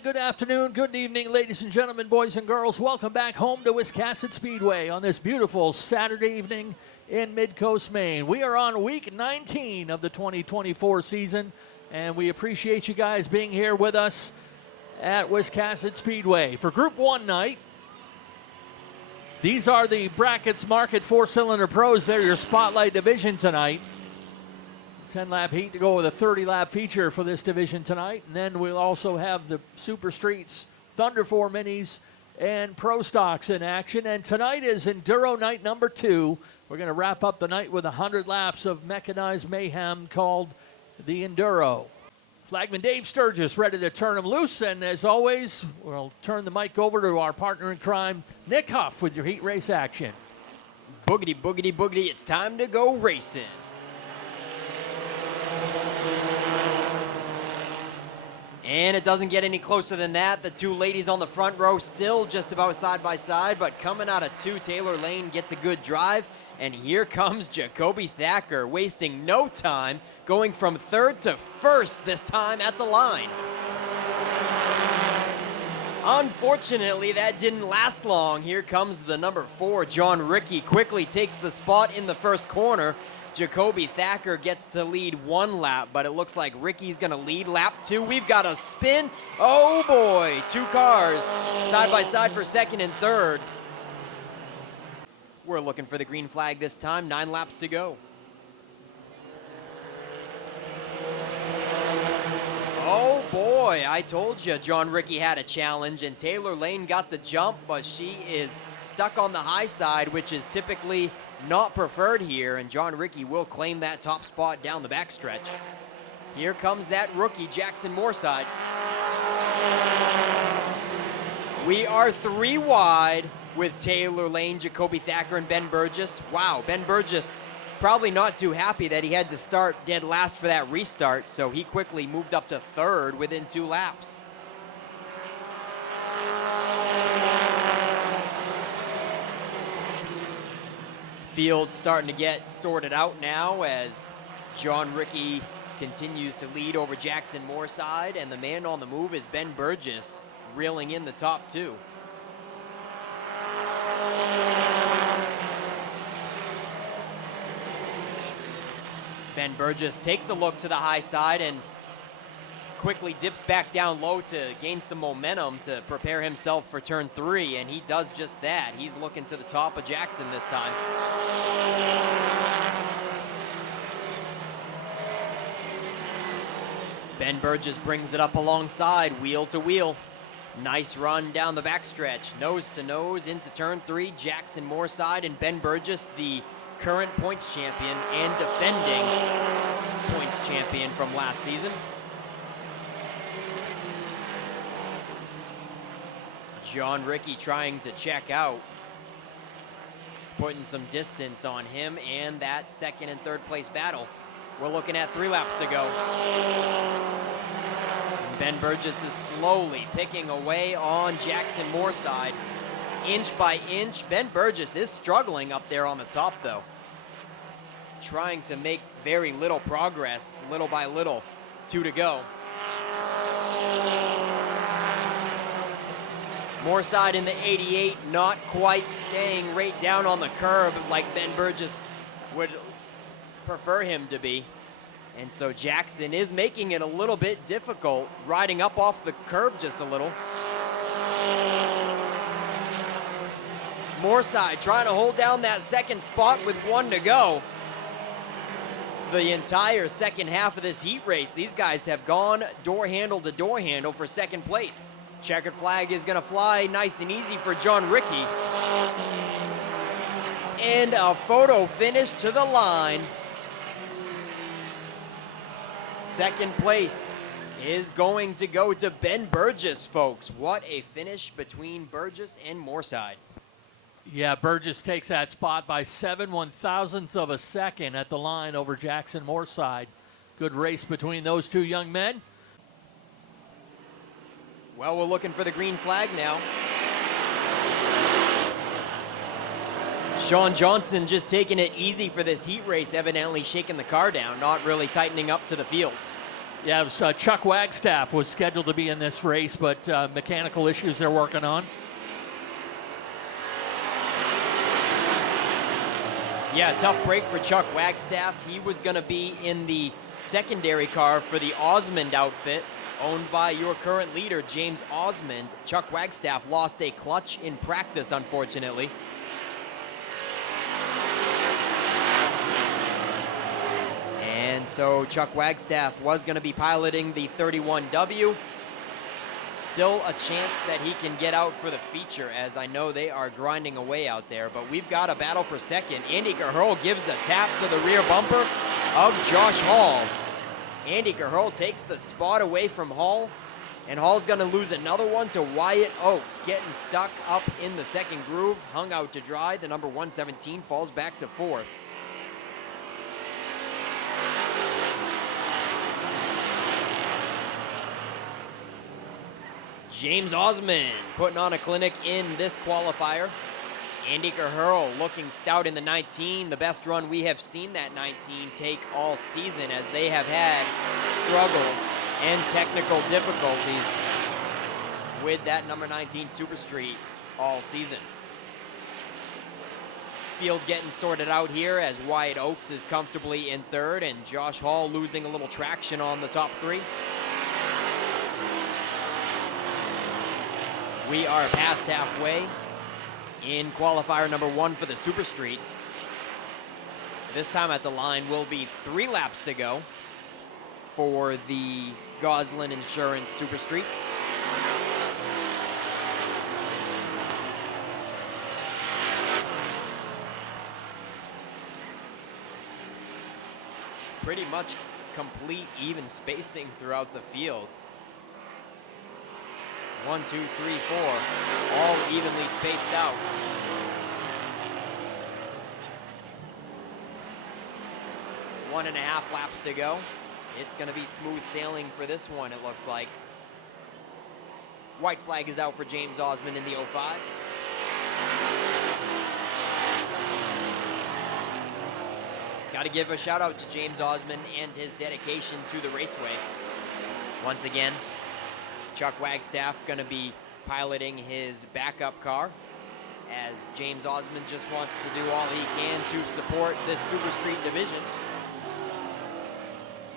and good afternoon, good evening, ladies and gentlemen, boys and girls. Welcome back home to Wiscasset Speedway on this beautiful Saturday evening in Mid-Coast, Maine. We are on week 19 of the 2024 season, and we appreciate you guys being here with us at Wiscasset Speedway. For Group 1 night, these are the brackets market four-cylinder pros. They're your spotlight division tonight. 10-lap heat to go with a 30-lap feature for this division tonight. And then we'll also have the Super Streets, Thunder 4 Minis, and Pro Stocks in action. And tonight is Enduro night number 2. We're going to wrap up the night with 100 laps of mechanized mayhem called the Enduro. Flagman Dave Sturgis ready to turn them loose. And as always, we'll turn the mic over to our partner in crime, Nick Huff, with your heat race action. Boogity, boogity, boogity, it's time to go racing. And it doesn't get any closer than that. The two ladies on the front row still just about side by side, but coming out of 2, Taylor Lane gets a good drive. And here comes Jacoby Thacker, wasting no time, going from 3rd to 1st this time at the line. Unfortunately, that didn't last long. Here comes the number 4, John Rickey, quickly takes the spot in the first corner. Jacoby Thacker gets to lead 1 lap, but it looks like Ricky's gonna lead lap 2. We've got a spin. Oh boy, 2 cars side by side for 2nd and 3rd. We're looking for the green flag this time, 9 laps to go. Oh boy, I told you John Rickey had a challenge, and Taylor Lane got the jump, but she is stuck on the high side, which is typically not preferred here, and John Rickey will claim that top spot down the backstretch. Here comes that rookie, Jackson Moorside. We are 3 wide with Taylor Lane, Jacoby Thacker, and Ben Burgess. Wow, Ben Burgess probably not too happy that he had to start dead last for that restart, so he quickly moved up to 3rd within 2 laps. Field starting to get sorted out now as John Rickey continues to lead over Jackson Moorside, and the man on the move is Ben Burgess, reeling in the top 2. Ben Burgess takes a look to the high side and quickly dips back down low to gain some momentum to prepare himself for turn 3, and he does just that. He's looking to the top of Jackson this time. Ben Burgess brings it up alongside, wheel to wheel. Nice run down the backstretch, nose to nose into turn 3. Jackson Moorside and Ben Burgess, the current points champion and defending points champion from last season. John Rickey trying to check out, putting some distance on him and that 2nd and 3rd place battle. We're looking at 3 laps to go. And Ben Burgess is slowly picking away on Jackson Moorside, inch by inch. Ben Burgess is struggling up there on the top though, trying to make very little progress, little by little. 2 to go. Moorside in the 88, not quite staying right down on the curb like Ben Burgess would prefer him to be. And so Jackson is making it a little bit difficult, riding up off the curb just a little. Moorside trying to hold down that 2nd spot with 1 to go. The entire second half of this heat race, these guys have gone door handle to door handle for 2nd place. Checkered flag is gonna fly nice and easy for John Rickey. And a photo finish to the line. 2nd place is going to go to Ben Burgess, folks. What a finish between Burgess and Moorside. Yeah, Burgess takes that spot by 7/1000ths of a second at the line over Jackson Moorside. Good race between those 2 young men. Well, we're looking for the green flag now. Sean Johnson just taking it easy for this heat race, evidently shaking the car down, not really tightening up to the field. Yeah, it was, Chuck Wagstaff was scheduled to be in this race, but mechanical issues they're working on. Yeah, tough break for Chuck Wagstaff. He was going to be in the secondary car for the Osmond outfit, owned by your current leader, James Osmond. Chuck Wagstaff lost a clutch in practice, unfortunately. And so Chuck Wagstaff was going to be piloting the 31W. Still a chance that he can get out for the feature, as I know they are grinding away out there. But we've got a battle for second. Andy Caherl gives a tap to the rear bumper of Josh Hall. Andy Caherl takes the spot away from Hall, and Hall's going to lose another one to Wyatt Oakes, getting stuck up in the second groove, hung out to dry. The number 117 falls back to fourth. James Osmond putting on a clinic in this qualifier. Andy Caherl looking stout in the 19, the best run we have seen that 19 take all season, as they have had struggles and technical difficulties with that number 19 Super Street all season. Field getting sorted out here as Wyatt Oakes is comfortably in third and Josh Hall losing a little traction on the top three. We are past halfway in qualifier number 1 for the Super Streets. This time at the line will be 3 laps to go for the Goslin Insurance Super Streets. Pretty much complete even spacing throughout the field. 1, 2, 3, 4, all evenly spaced out. One and a half laps to go. It's going to be smooth sailing for this one, it looks like. White flag is out for James Osmond in the 05. Got to give a shout out to James Osmond and his dedication to the raceway. Once again, Chuck Wagstaff going to be piloting his backup car, as James Osmond just wants to do all he can to support this Super Street division.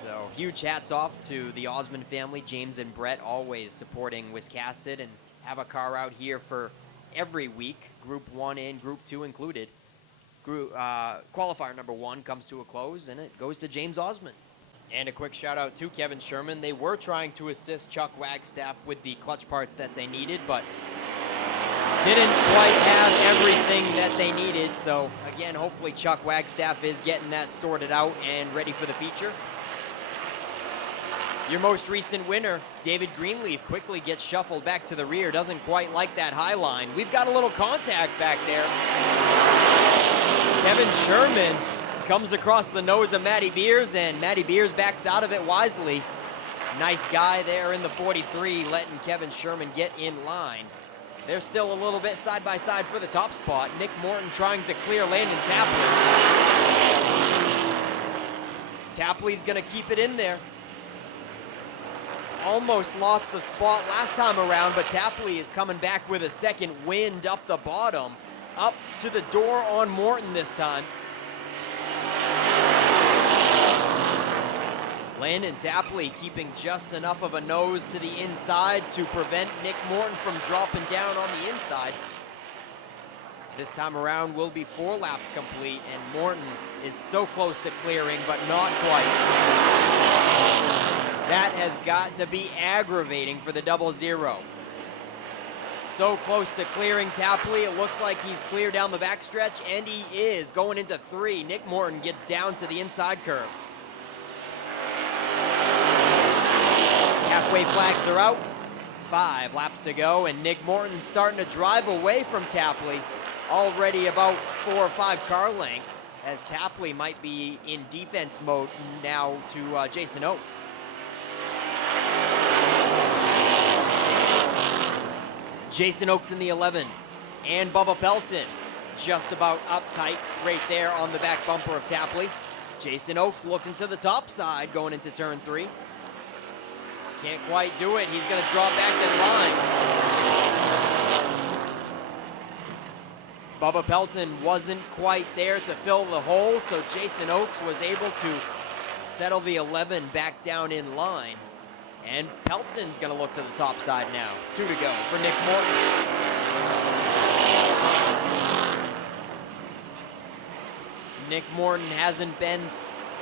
So huge hats off to the Osmond family, James and Brett, always supporting Wiscasset, and have a car out here for every week, Group 1 and Group 2 included. Qualifier number 1 comes to a close, and it goes to James Osmond. And a quick shout out to Kevin Sherman. They were trying to assist Chuck Wagstaff with the clutch parts that they needed, but didn't quite have everything that they needed. So again, hopefully Chuck Wagstaff is getting that sorted out and ready for the feature. Your most recent winner, David Greenleaf, quickly gets shuffled back to the rear. Doesn't quite like that high line. We've got a little contact back there. Kevin Sherman comes across the nose of Matty Beers, and Matty Beers backs out of it wisely. Nice guy there in the 43, letting Kevin Sherman get in line. They're still a little bit side by side for the top spot. Nick Morton trying to clear Landon Tapley. Tapley's gonna keep it in there. Almost lost the spot last time around, but Tapley is coming back with a second wind up the bottom. Up to the door on Morton this time. Landon Tapley keeping just enough of a nose to the inside to prevent Nick Morton from dropping down on the inside. This time around will be 4 laps complete, and Morton is so close to clearing, but not quite. That has got to be aggravating for the 00. So close to clearing Tapley. It looks like he's clear down the backstretch, and he is going into 3. Nick Morton gets down to the inside curve. Halfway flags are out. 5 laps to go, and Nick Morton starting to drive away from Tapley. Already about 4 or 5 car lengths, as Tapley might be in defense mode now to Jason Oakes. Jason Oakes in the 11, and Bubba Pelton just about uptight right there on the back bumper of Tapley. Jason Oakes looking to the top side going into turn 3. Can't quite do it. He's going to draw back in line. Bubba Pelton wasn't quite there to fill the hole, so Jason Oakes was able to settle the 11 back down in line. And Pelton's going to look to the top side now. 2 to go for Nick Morton. Nick Morton hasn't been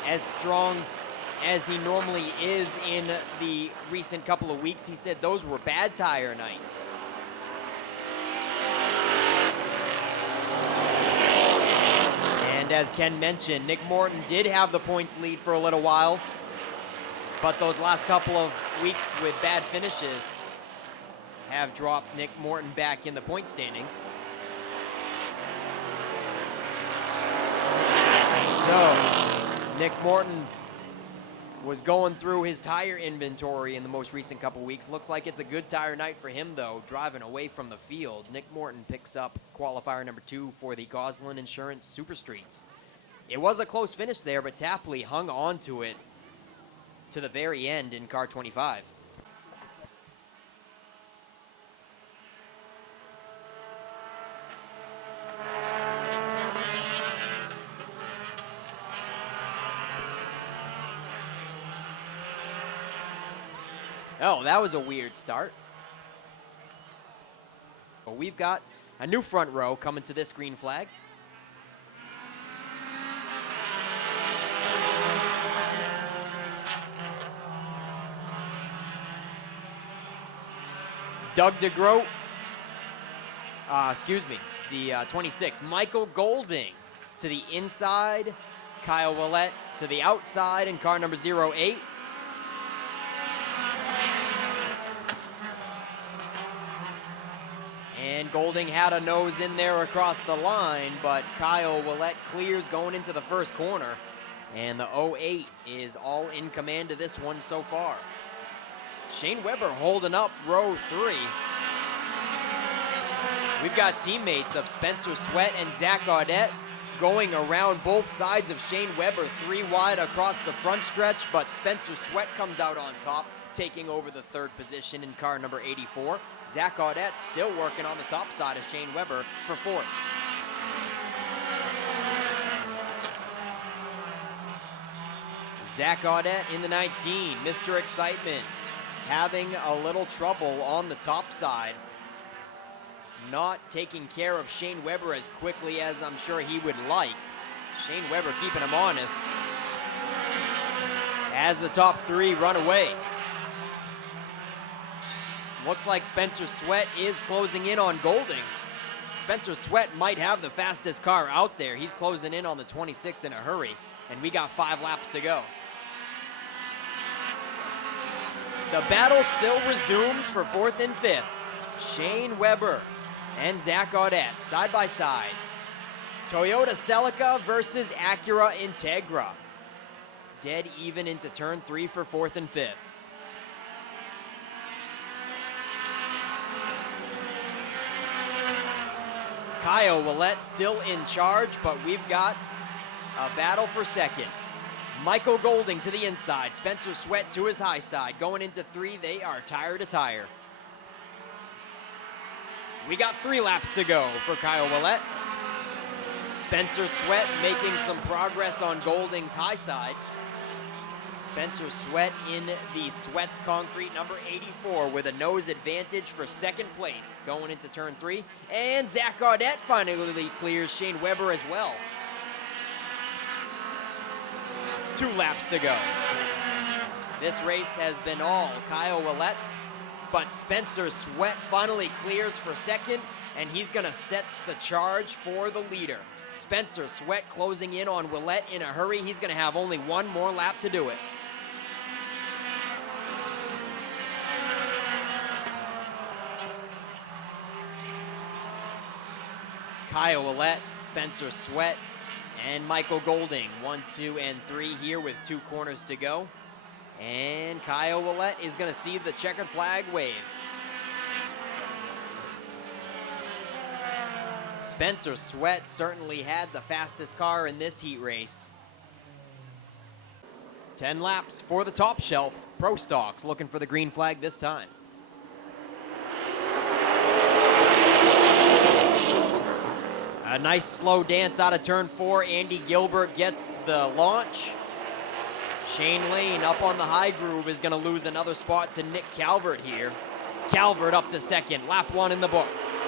as strong as he normally is in the recent couple of weeks. He said those were bad tire nights. And as Ken mentioned, Nick Morton did have the points lead for a little while, but those last couple of weeks with bad finishes have dropped Nick Morton back in the point standings. So, Nick Morton was going through his tire inventory in the most recent couple weeks. Looks like it's a good tire night for him, though, driving away from the field. Nick Morton picks up qualifier number 2 for the Goslin Insurance Super Streets. It was a close finish there, but Tapley hung on to it to the very end in car 25. Oh, that was a weird start. But we've got a new front row coming to this green flag. Doug DeGroat, the 26, Michael Golding to the inside, Kyle Willett to the outside in car number 08. And Golding had a nose in there across the line, but Kyle Willett clears going into the first corner. And the 08 is all in command of this one so far. Shane Weber holding up row 3. We've got teammates of Spencer Sweat and Zach Audette going around both sides of Shane Weber, 3 wide across the front stretch, but Spencer Sweat comes out on top, taking over the 3rd position in car number 84. Zach Audette still working on the top side of Shane Weber for 4th. Zach Audette in the 19, Mr. Excitement, having a little trouble on the top side. Not taking care of Shane Weber as quickly as I'm sure he would like. Shane Weber keeping him honest as the top 3 run away. Looks like Spencer Sweat is closing in on Golding. Spencer Sweat might have the fastest car out there. He's closing in on the 26 in a hurry, and we got 5 laps to go. The battle still resumes for 4th and 5th. Shane Weber and Zach Audette side by side. Toyota Celica versus Acura Integra. Dead even into turn 3 for 4th and 5th. Kyle Willett still in charge, but we've got a battle for 2nd. Michael Golding to the inside, Spencer Sweat to his high side. Going into 3, they are tire to tire. We got 3 laps to go for Kyle Willett. Spencer Sweat making some progress on Golding's high side. Spencer Sweat in the Sweats Concrete number 84 with a nose advantage for 2nd place going into turn 3. And Zach Audette finally clears Shane Weber as well. 2 laps to go. This race has been all Kyle Willett's, but Spencer Sweat finally clears for 2nd, and he's gonna set the charge for the leader. Spencer Sweat closing in on Willett in a hurry. He's gonna have only 1 more lap to do it. Kyle Willett, Spencer Sweat, and Michael Golding, 1, 2, and 3 here with 2 corners to go. And Kyle Willett is gonna see the checkered flag wave. Spencer Sweat certainly had the fastest car in this heat race. 10 laps for the top shelf. Pro Stocks looking for the green flag this time. A nice slow dance out of turn 4. Andy Gilbert gets the launch. Shane Lane up on the high groove is going to lose another spot to Nick Calvert here. Calvert up to second. Lap 1 in the books.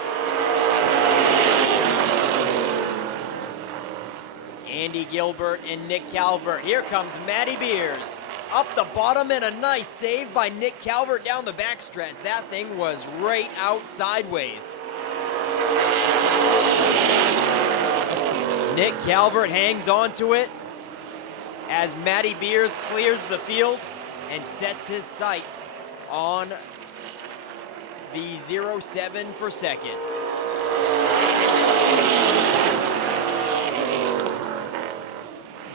Andy Gilbert and Nick Calvert. Here comes Matty Beers. Up the bottom and a nice save by Nick Calvert down the backstretch. That thing was right out sideways. Nick Calvert hangs on to it as Matty Beers clears the field and sets his sights on the 07 for second.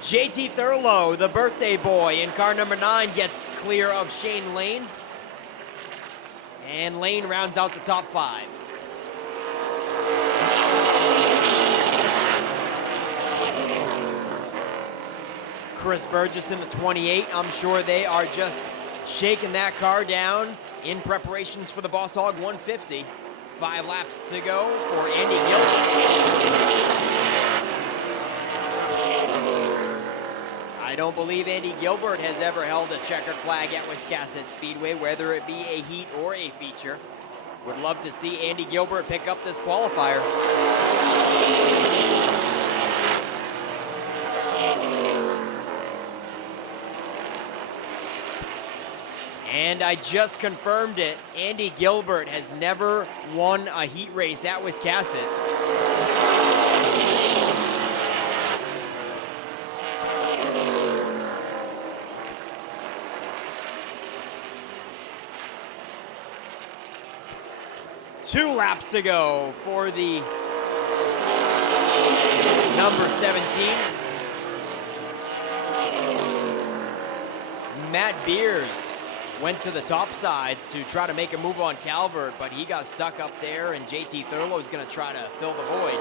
JT Thurlow, the birthday boy, in car number 9 gets clear of Shane Lane. And Lane rounds out the top 5. Chris Burgess in the 28. I'm sure they are just shaking that car down in preparations for the Boss Hog 150. 5 laps to go for Andy Gilbert. I don't believe Andy Gilbert has ever held a checkered flag at Wiscasset Speedway, whether it be a heat or a feature. Would love to see Andy Gilbert pick up this qualifier. And I just confirmed it. Andy Gilbert has never won a heat race at Wiscasset. Two laps to go for the number 17. Matt Beers went to the top side to try to make a move on Calvert, but he got stuck up there, and JT Thurlow is going to try to fill the void.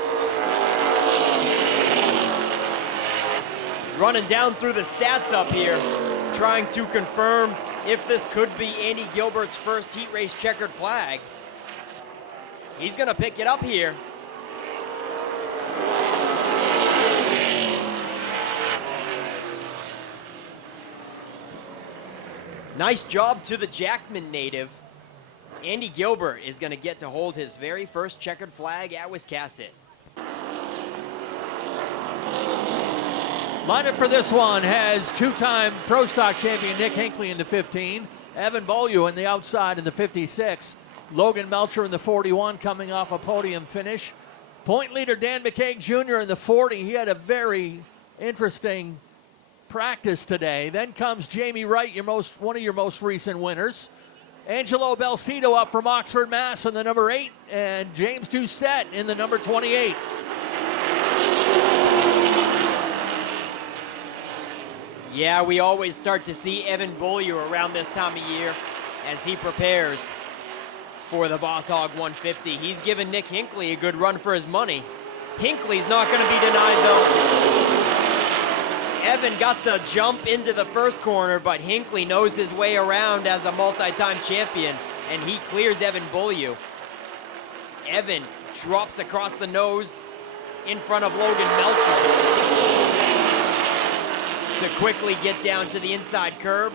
Running down through the stats up here, trying to confirm if this could be Andy Gilbert's first heat race checkered flag. He's going to pick it up here. Nice job to the Jackman native. Andy Gilbert is going to get to hold his very first checkered flag at Wiscasset. Lineup for this one has two-time Pro Stock champion Nick Hinckley in the 15, Evan Beaulieu in the outside in the 56, Logan Melcher in the 41 coming off a podium finish. Point leader Dan McCaig Jr. in the 40. He had a very interesting practice today. Then comes Jamie Wright, one of your most recent winners. Angelo Belcito up from Oxford, Mass. in the number 8, and James Doucette in the number 28. Yeah, we always start to see Evan Beaulieu around this time of year as he prepares for the Boss Hog 150. He's given Nick Hinckley a good run for his money. Hinckley's not going to be denied, though. Evan got the jump into the first corner, but Hinckley knows his way around as a multi-time champion, and he clears Evan Beaulieu. Evan drops across the nose in front of Logan Melcher to quickly get down to the inside curb.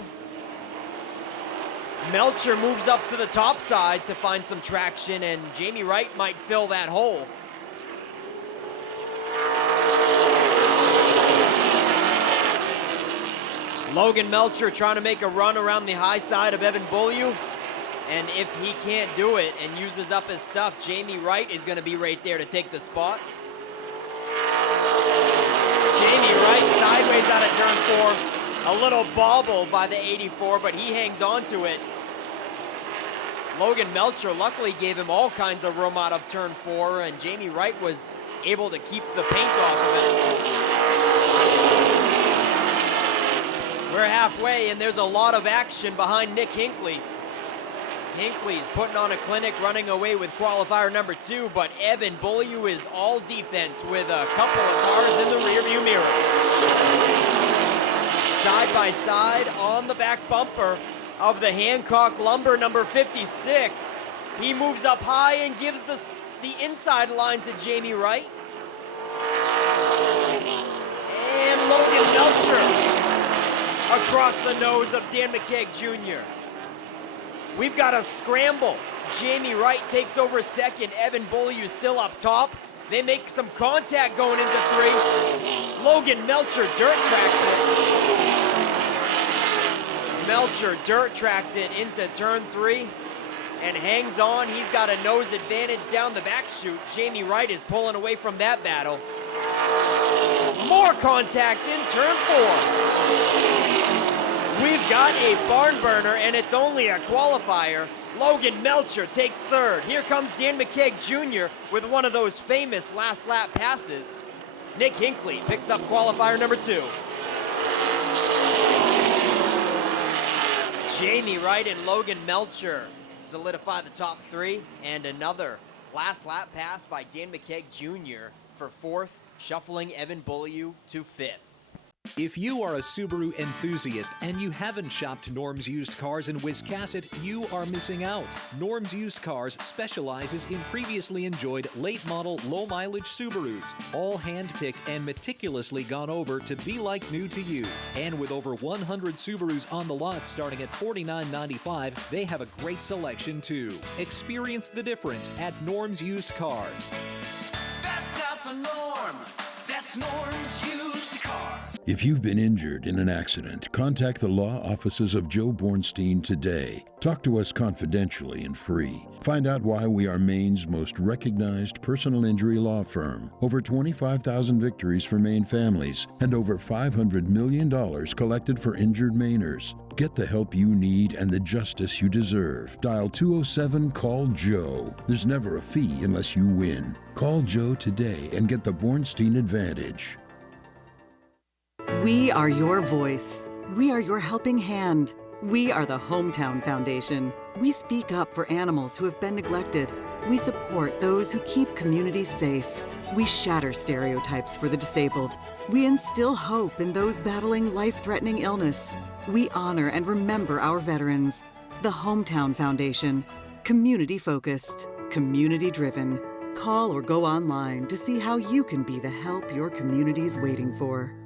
Melcher moves up to the top side to find some traction, and Jamie Wright might fill that hole. Logan Melcher trying to make a run around the high side of Evan Beaulieu, and if he can't do it and uses up his stuff, Jamie Wright is going to be right there to take the spot. Jamie Wright sideways out of turn 4, a little bobble by the 84, but he hangs on to it. Logan Melcher luckily gave him all kinds of room out of turn 4, and Jamie Wright was able to keep the paint off of it. We're halfway, and there's a lot of action behind Nick Hinckley. Hinckley's putting on a clinic, running away with qualifier number 2, but Evan Beaulieu is all defense with a couple of cars in the rearview mirror. side by side on the back bumper of the Hancock Lumber number 56. He moves up high and gives the inside line to Jamie Wright. And Logan Melcher across the nose of Dan McKeag Jr. We've got a scramble. Jamie Wright takes over second. Evan Beaulieu still up top. They make some contact going into three. Logan Melcher dirt tracks it. Melcher dirt tracked it into turn 3 and hangs on. He's got a nose advantage down the back chute. Jamie Wright is pulling away from that battle. More contact in turn 4. We've got a barn burner, and it's only a qualifier. Logan Melcher takes third. Here comes Dan McKeag Jr. with one of those famous last lap passes. Nick Hinckley picks up qualifier number 2. Jamie Wright and Logan Melcher solidify the top 3, and another last lap pass by Dan McKeag Jr. for 4th, shuffling Evan Beaulieu to 5th. If you are a Subaru enthusiast and you haven't shopped Norm's Used Cars in Wiscasset, you are missing out. Norm's Used Cars specializes in previously enjoyed late-model, low-mileage Subarus, all hand-picked and meticulously gone over to be like new to you. And with over 100 Subarus on the lot starting at $49.95, they have a great selection too. Experience the difference at Norm's Used Cars. That's not the norm. That's Norm's Used Cars. If you've been injured in an accident, contact the law offices of Joe Bornstein today. Talk to us confidentially and free. Find out why we are Maine's most recognized personal injury law firm. Over 25,000 victories for Maine families and over $500 million collected for injured Mainers. Get the help you need and the justice you deserve. Dial 207-CALL-JOE. There's never a fee unless you win. Call Joe today and get the Bornstein advantage. We are your voice. We are your helping hand. We are the Hometown Foundation. We speak up for animals who have been neglected. We support those who keep communities safe. We shatter stereotypes for the disabled. We instill hope in those battling life-threatening illness. We honor and remember our veterans. The Hometown Foundation. Community-focused. Community-driven. Call or go online to see how you can be the help your community's waiting for.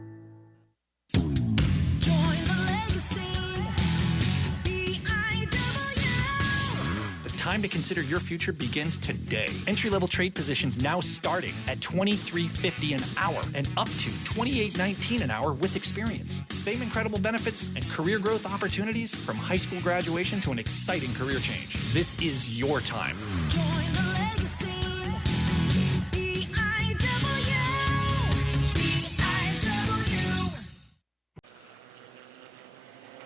Time to consider your future begins today. Entry-level trade positions now starting at $23.50 an hour and up to $28.19 an hour with experience. Same incredible benefits and career growth opportunities from high school graduation to an exciting career change. This is your time. Join the legacy. BIW.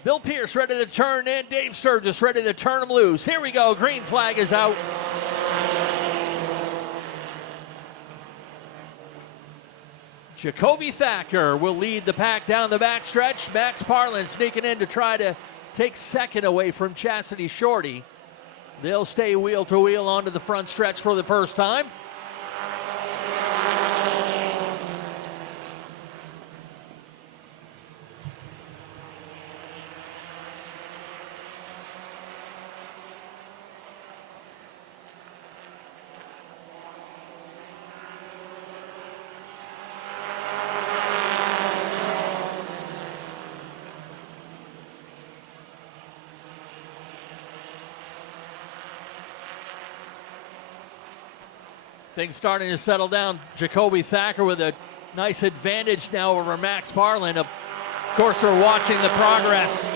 Bill Pierce ready to turn in. Dave Sturgis ready to turn him loose. Here we go. Green flag is out. Jacoby Thacker will lead the pack down the backstretch. Max Parlin sneaking in to try to take second away from Chastity Shorty. They'll stay wheel to wheel onto the front stretch for the first time. Things starting to settle down. Jacoby Thacker with a nice advantage now over Max Parlin. Of course, we're watching the progress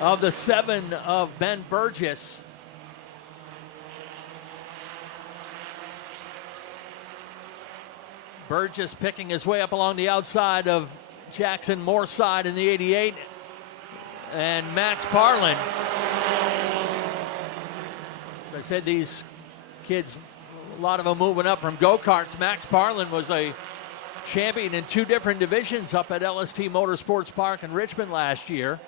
of the 7 of Ben Burgess. Burgess picking his way up along the outside of Jackson Moorside in the 88. And Max Parlin. As I said, these kids, a lot of them moving up from go-karts. Max Parlin was a champion in 2 different divisions up at LST Motorsports Park in Richmond last year.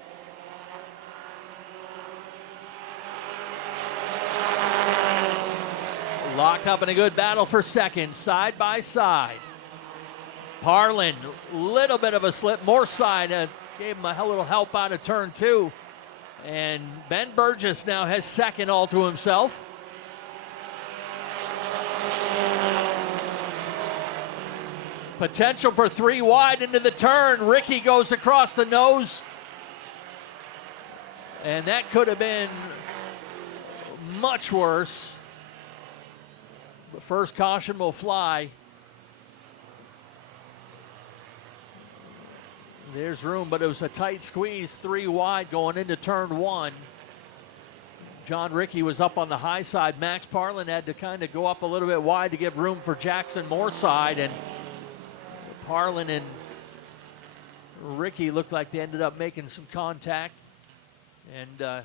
Locked up in a good battle for second, side by side. Parlin, little bit of a slip. Moorside gave him a little help out of turn 2. And Ben Burgess now has second all to himself. Potential for 3 wide into the turn. Ricky goes across the nose. And that could have been much worse. The first caution will fly. There's room, but it was a tight squeeze, 3 wide going into turn 1. John Ricky was up on the high side. Max Parlin had to kind of go up a little bit wide to give room for Jackson Moorside, and Parlin and Ricky looked like they ended up making some contact, and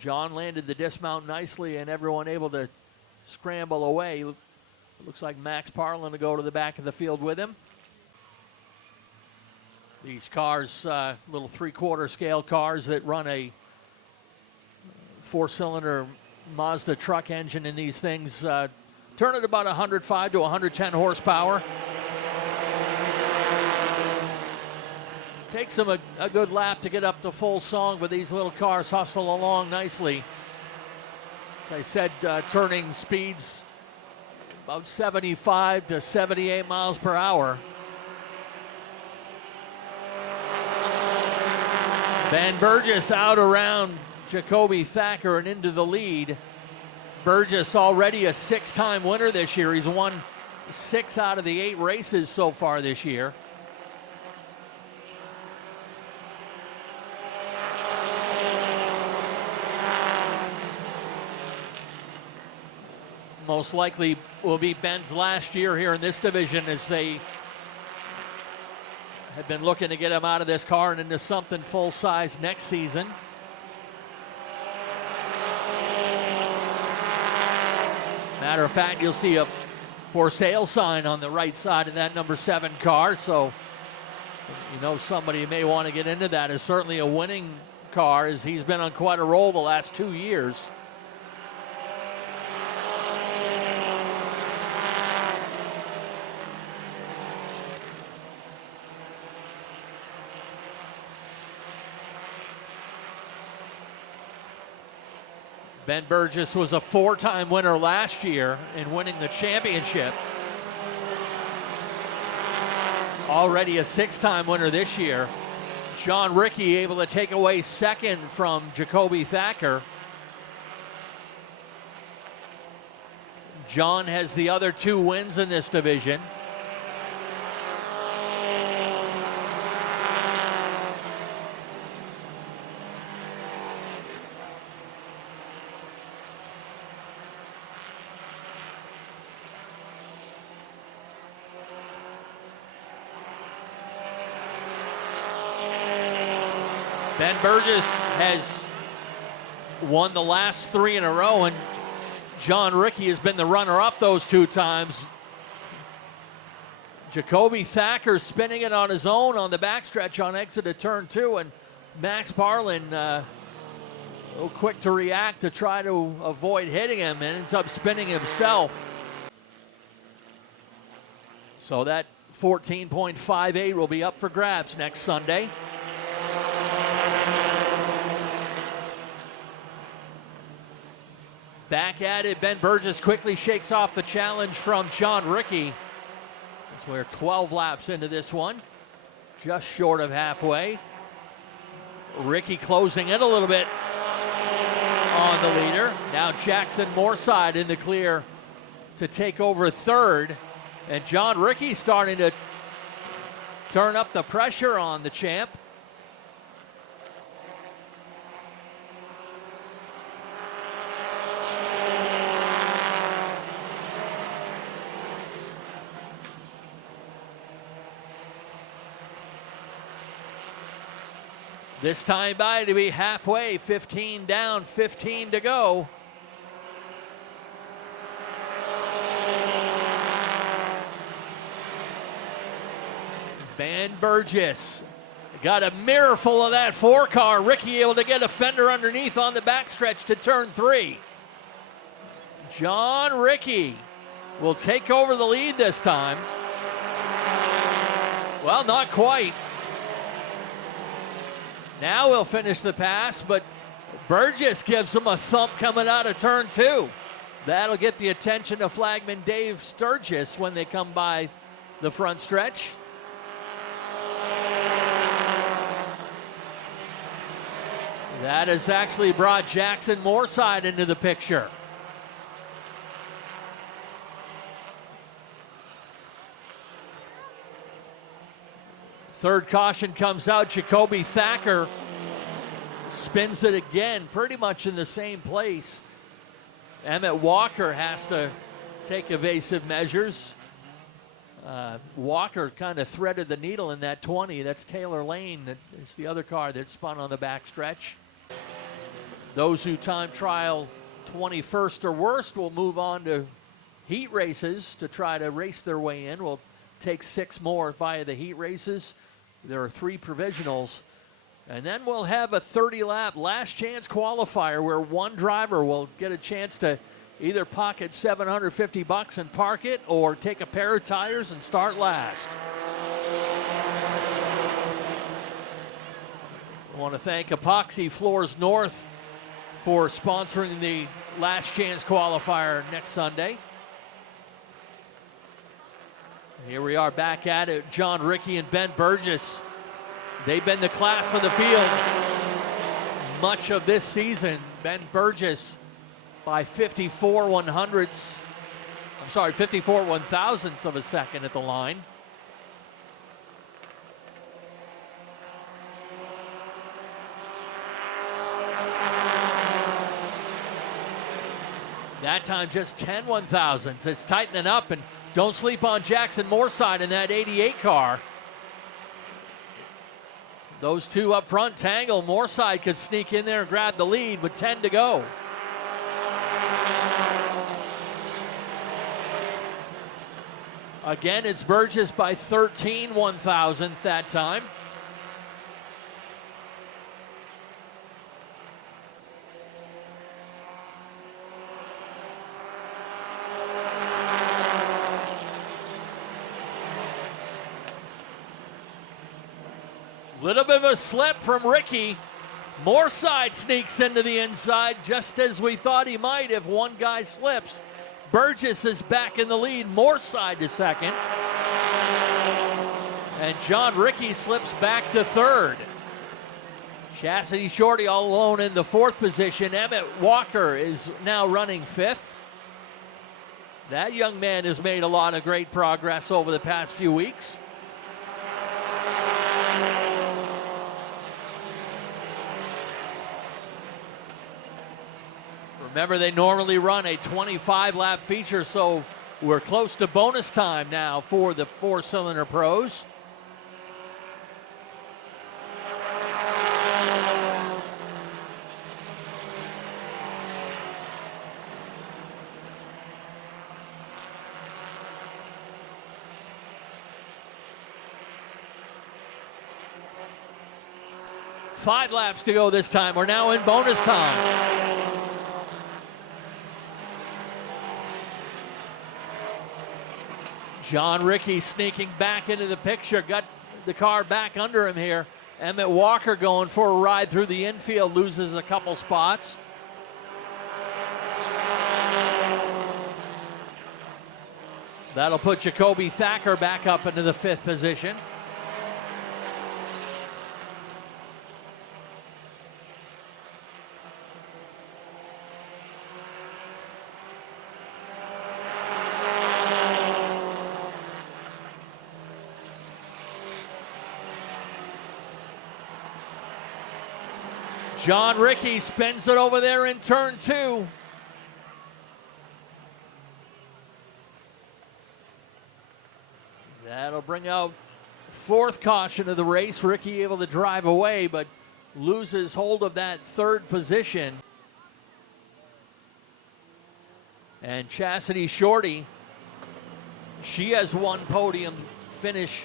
John landed the dismount nicely and everyone able to scramble away. Looks like Max Parlin to go to the back of the field with him. These cars, little 3/4 scale cars that run a 4-cylinder Mazda truck engine in these things, turn at about 105 to 110 horsepower. Takes them a good lap to get up to full song, but these little cars hustle along nicely. As I said, turning speeds about 75 to 78 miles per hour. Ben Burgess out around Jacoby Thacker and into the lead. Burgess already a 6-time winner this year. He's won 6 out of the 8 races so far this year. Most likely will be Ben's last year here in this division, as they have been looking to get him out of this car and into something full size next season. Matter of fact, you'll see a for sale sign on the right side of that number 7 car, so you know somebody may want to get into that. Is certainly a winning car, as he's been on quite a roll the last 2 years. Ben Burgess was a 4-time winner last year in winning the championship. Already a 6-time winner this year. John Ricky able to take away second from Jacoby Thacker. John has the other 2 wins in this division. Ben Burgess has won the last 3 in a row, and John Ricky has been the runner-up those 2 times. Jacoby Thacker spinning it on his own on the backstretch on exit of turn 2, and Max Parlin a little quick to react to try to avoid hitting him, and ends up spinning himself. So that 14.58 will be up for grabs next Sunday. Back at it, Ben Burgess quickly shakes off the challenge from John Ricky. As we're 12 laps into this one, just short of halfway. Ricky closing in a little bit on the leader. Now Jackson Moorside in the clear to take over third. And John Ricky starting to turn up the pressure on the champ. This time by to be halfway, 15 down, 15 to go. Ben Burgess got a mirror full of that 4 car. Ricky able to get a fender underneath on the backstretch to turn 3. John Ricky will take over the lead this time. Well, not quite. Now he'll finish the pass, but Burgess gives him a thump coming out of turn 2. That'll get the attention of flagman Dave Sturgis when they come by the front stretch. That has actually brought Jackson Moorside into the picture. Third caution comes out. Jacoby Thacker spins it again, pretty much in the same place. Emmett Walker has to take evasive measures. Walker kind of threaded the needle in that 20. That's Taylor Lane. That is the other car that spun on the back stretch. Those who time trial 21st or worst will move on to heat races to try to race their way in. We'll take 6 more via the heat races. There are 3 provisionals. And then we'll have a 30-lap last chance qualifier where one driver will get a chance to either pocket $750 and park it or take a pair of tires and start last. I want to thank Epoxy Floors North for sponsoring the last chance qualifier next Sunday. Here we are back at it. John Ricky and Ben Burgess. They've been the class of the field much of this season. Ben Burgess by 54 one-thousandths of a second at the line. That time just 10 one-thousandths. It's tightening up, and don't sleep on Jackson Moorside in that 88 car. Those two up front tangle. Moorside could sneak in there and grab the lead with 10 to go. Again, it's Burgess by 13 one-thousandths that time. Little bit of a slip from Ricky. Moorside sneaks into the inside just as we thought he might if one guy slips. Burgess is back in the lead. Moorside to second. And John Ricky slips back to third. Chastity Shorty all alone in the 4th position. Emmett Walker is now running 5th. That young man has made a lot of great progress over the past few weeks. Remember, they normally run a 25-lap feature, so we're close to bonus time now for the 4-cylinder pros. Five laps to go this time. We're now in bonus time. John Ricky sneaking back into the picture, got the car back under him here. Emmett Walker going for a ride through the infield, loses a couple spots. That'll put Jacoby Thacker back up into the 5th position. John Ricky spins it over there in turn 2. That'll bring out 4th caution of the race. Ricky able to drive away, but loses hold of that 3rd position. And Chastity Shorty, she has one podium finish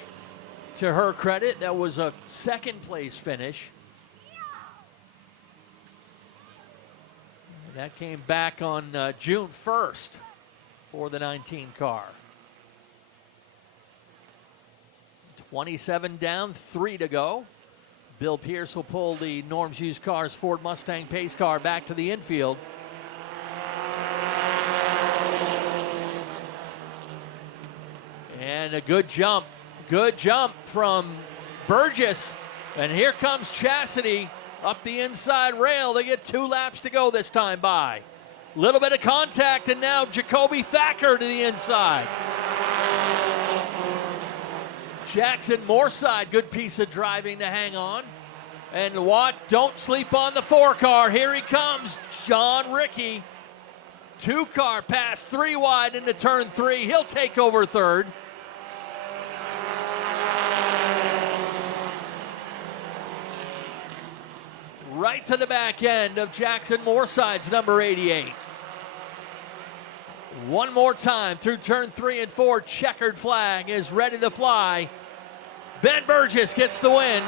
to her credit. That was a 2nd place finish. That came back on June 1st for the 19 car. 27 down, 3 to go. Bill Pierce will pull the Norm's Used Cars Ford Mustang pace car back to the infield. And a good jump from Burgess. And here comes Chastity up the inside rail. They get 2 laps to go this time by. Little bit of contact, and now Jacoby Thacker to the inside. Jackson Moorside, good piece of driving to hang on. And Watt, don't sleep on the 4 car. Here he comes, John Ricky. 2 car pass, 3 wide into turn 3. He'll take over third. Right to the back end of Jackson Moorside's number 88. One more time through turn 3 and 4. Checkered flag is ready to fly. Ben Burgess gets the win.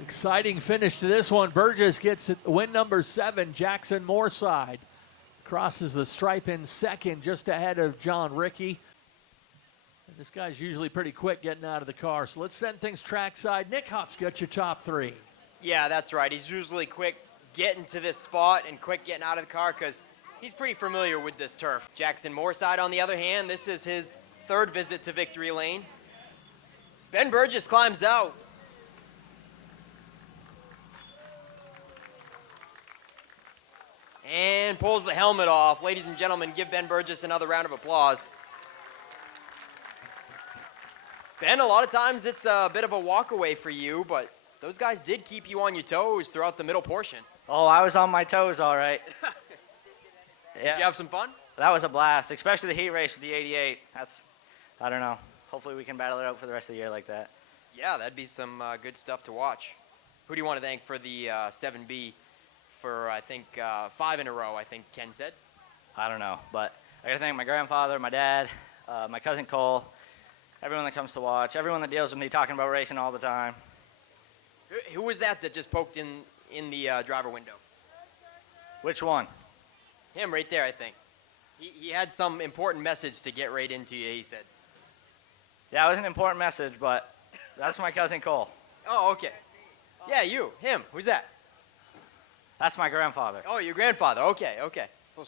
Exciting finish to this one. Burgess gets win number 7. Jackson Moorside crosses the stripe in second, just ahead of John Ricky. And this guy's usually pretty quick getting out of the car. So let's send things trackside. Nick Huff's got your top 3. Yeah, that's right. He's usually quick getting to this spot and quick getting out of the car because he's pretty familiar with this turf. Jackson Moorside, on the other hand, this is his 3rd visit to Victory Lane. Ben Burgess climbs out. And pulls the helmet off. Ladies and gentlemen, give Ben Burgess another round of applause. Ben, a lot of times it's a bit of a walk away for you, but those guys did keep you on your toes throughout the middle portion. Oh, I was on my toes all right. Yeah. Did you have some fun? That was a blast, especially the heat race with the 88. I don't know. Hopefully we can battle it out for the rest of the year like that. Yeah, that'd be some good stuff to watch. Who do you want to thank for the 7B for, I think, 5 in a row, I think Ken said? I don't know, but I got to thank my grandfather, my dad, my cousin Cole, everyone that comes to watch, everyone that deals with me talking about racing all the time. Who was that just poked in the driver window? Which one? Him right there, I think. He had some important message to get right into you, he said. Yeah, it was an important message, but that's my cousin Cole. Oh, okay. Yeah, you, him. Who's that? That's my grandfather. Oh, your grandfather. Okay. Well,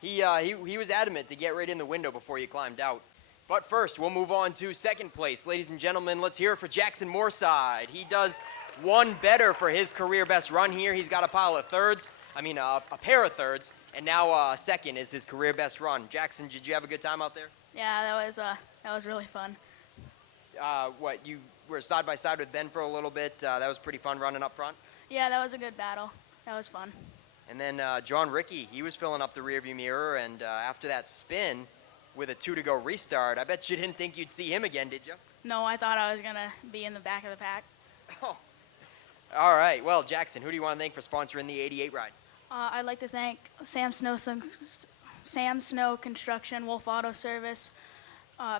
he was adamant to get right in the window before you climbed out. But first, we'll move on to second place. Ladies and gentlemen, let's hear it for Jackson Moorside. He does one better for his career best run here. He's got a pile of thirds. A pair of thirds. And now second is his career best run. Jackson, did you have a good time out there? Yeah, that was really fun. You were side by side with Ben for a little bit. That was pretty fun running up front. Yeah, that was a good battle. That was fun. And then John Ricky, he was filling up the rearview mirror, and after that spin with a 2 to go restart, I bet you didn't think you'd see him again, did you? No, I thought I was going to be in the back of the pack. Oh. All right. Well, Jackson, who do you want to thank for sponsoring the 88 ride? I'd like to thank Sam Snow Construction, Wolf Auto Service,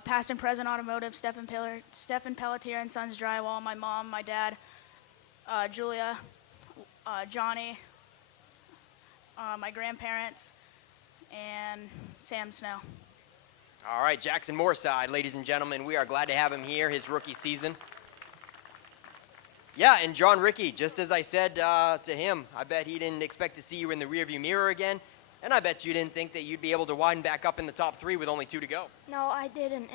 Past and Present Automotive, Stephen Pelletier and Sons Drywall, my mom, my dad, Julia, Johnny, my grandparents, and Sam Snow. All right, Jackson Moorside, ladies and gentlemen, we are glad to have him here, his rookie season. Yeah, and John Ricky, just as I said to him, I bet he didn't expect to see you in the rearview mirror again, and I bet you didn't think that you'd be able to widen back up in the top 3 with only 2 to go. No, I didn't.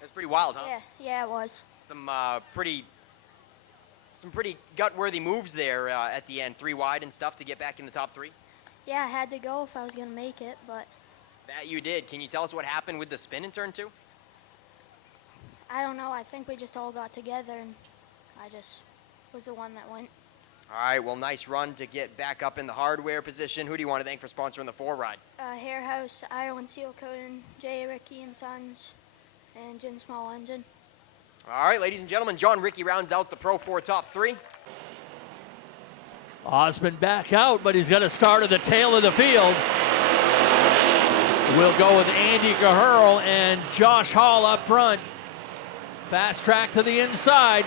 That's pretty wild, huh? Yeah, it was. Some pretty gut-worthy moves there at the end, 3 wide and stuff to get back in the top 3. Yeah, I had to go if I was going to make it, but That you did. Can you tell us what happened with the spin in turn 2? I don't know. I think we just all got together, and I just was the one that went. All right, well, nice run to get back up in the hardware position. Who do you want to thank for sponsoring the 4 ride? Hair House, Ireland Seal Coating, J. Ricky and Sons, and Gin Small Engine. All right, ladies and gentlemen, John Ricky rounds out the Pro 4 top 3. Osmond back out, but he's going to start at the tail of the field. We'll go with Andy Gahurl and Josh Hall up front. Fast track to the inside.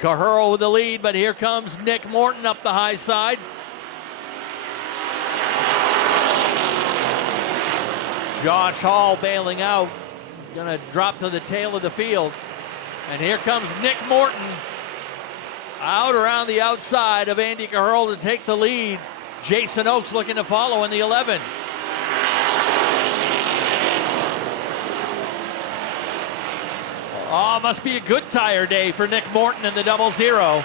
Gahurl with the lead, but here comes Nick Morton up the high side. Josh Hall bailing out. Gonna drop to the tail of the field. And here comes Nick Morton out around the outside of Andy Caherl to take the lead. Jason Oakes looking to follow in the 11. Oh, must be a good tire day for Nick Morton in the 00.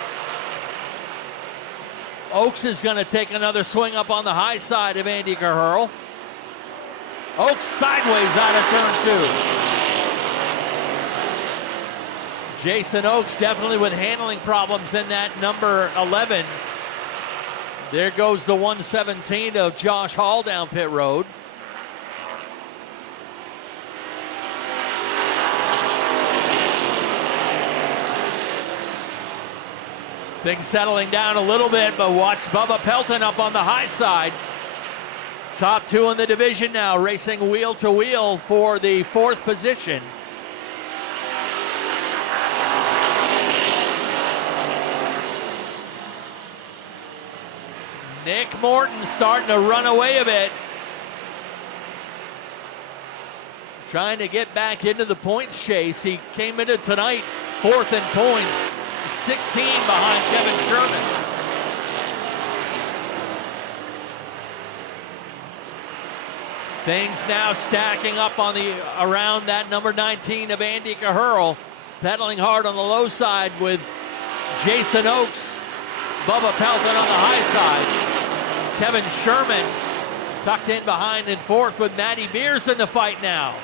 Oakes is going to take another swing up on the high side of Andy Caherl. Oakes sideways out of turn 2. Jason Oakes definitely with handling problems in that number 11. There goes the 117 of Josh Hall down pit road. Things settling down a little bit, but watch Bubba Pelton up on the high side. Top 2 in the division now, racing wheel to wheel for the 4th position. Nick Morton starting to run away a bit. Trying to get back into the points chase. He came into tonight 4th in points. 16 behind Kevin Sherman. Things now stacking up on the around that number 19 of Andy Caherl, pedaling hard on the low side with Jason Oakes, Bubba Pelton on the high side. Kevin Sherman tucked in behind in 4th with Matty Beers in the fight now.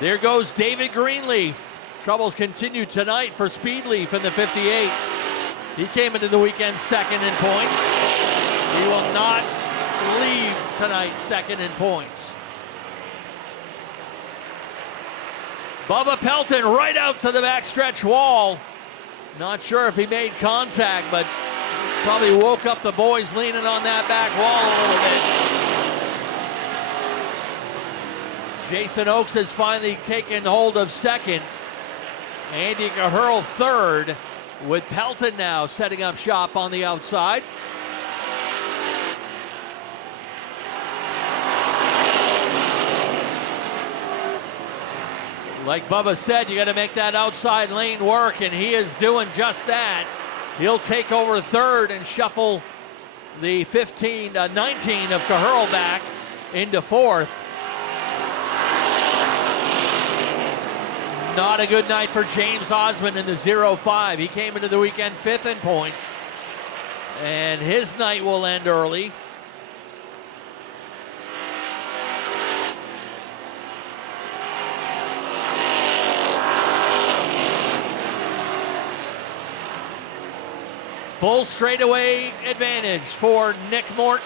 There goes David Greenleaf. Troubles continue tonight for Speedleaf in the 58. He came into the weekend 2nd in points. He will not leave tonight 2nd in points. Bubba Pelton right out to the backstretch wall. Not sure if he made contact, but probably woke up the boys leaning on that back wall a little bit. Jason Oakes has finally taken hold of 2nd. Andy Caherl 3rd, with Pelton now setting up shop on the outside. Like Bubba said, you got to make that outside lane work, and he is doing just that. He'll take over 3rd and shuffle the 19 of Caherl back into 4th. Not a good night for James Osmond in the 05. He came into the weekend 5th in points, and his night will end early. Full straightaway advantage for Nick Morton.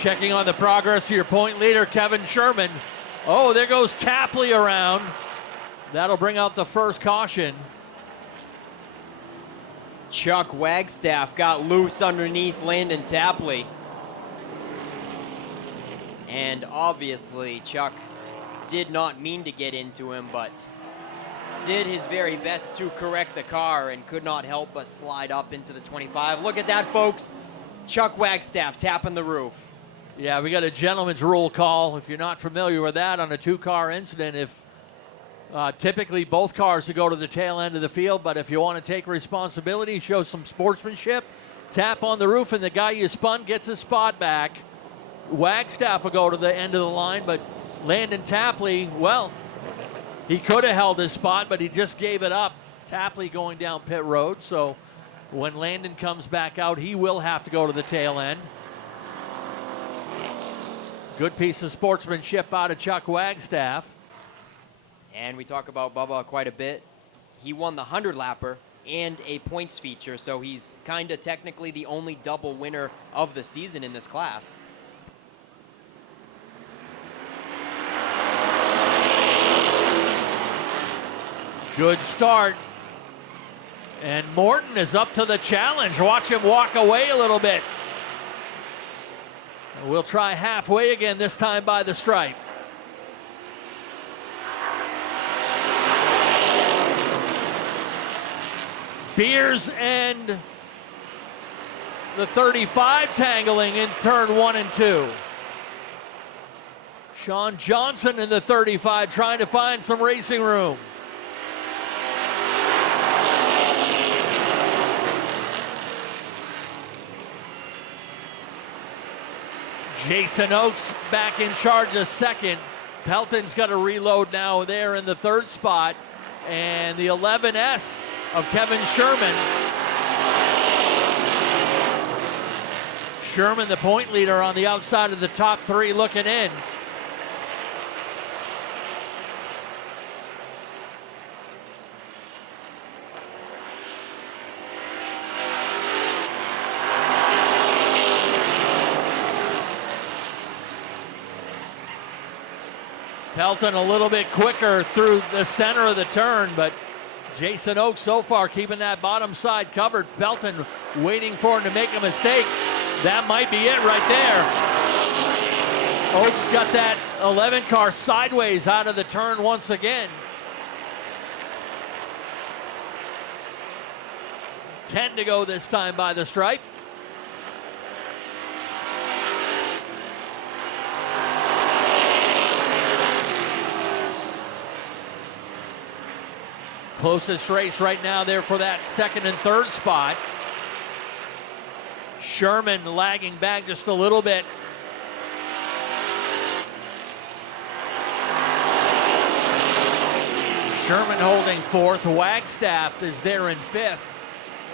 Checking on the progress of your point leader, Kevin Sherman. Oh, there goes Tapley around. That'll bring out the first caution. Chuck Wagstaff got loose underneath Landon Tapley. And obviously, Chuck did not mean to get into him, but did his very best to correct the car and could not help but slide up into the 25. Look at that, folks. Chuck Wagstaff tapping the roof. Yeah, we got a gentleman's rule call. If you're not familiar with that on a 2-car incident, if typically both cars to go to the tail end of the field, but if you want to take responsibility, show some sportsmanship, tap on the roof, and the guy you spun gets his spot back. Wagstaff will go to the end of the line, but Landon Tapley, well, he could have held his spot, but he just gave it up. Tapley going down pit road, so when Landon comes back out, he will have to go to the tail end. Good piece of sportsmanship out of Chuck Wagstaff. And we talk about Bubba quite a bit. He won the 100-lapper and a points feature, so he's kind of technically the only double winner of the season in this class. Good start. And Morton is up to the challenge. Watch him walk away a little bit. We'll try halfway again, this time by the stripe. Beers and the 35 tangling in turn 1 and 2. Sean Johnson in the 35 trying to find some racing room. Jason Oakes back in charge of second. Pelton's got to reload now there in the third spot. And the 11S of Kevin Sherman. Sherman, the point leader, on the outside of the top three looking in. Pelton a little bit quicker through the center of the turn, but Jason Oakes so far keeping that bottom side covered. Pelton waiting for him to make a mistake. That might be it right there. Oakes got that 11 car sideways out of the turn once again. 10 to go this time by the stripe. Closest race right now there for that second and third spot. Sherman lagging back just a little bit. Sherman holding fourth. Wagstaff is there in fifth.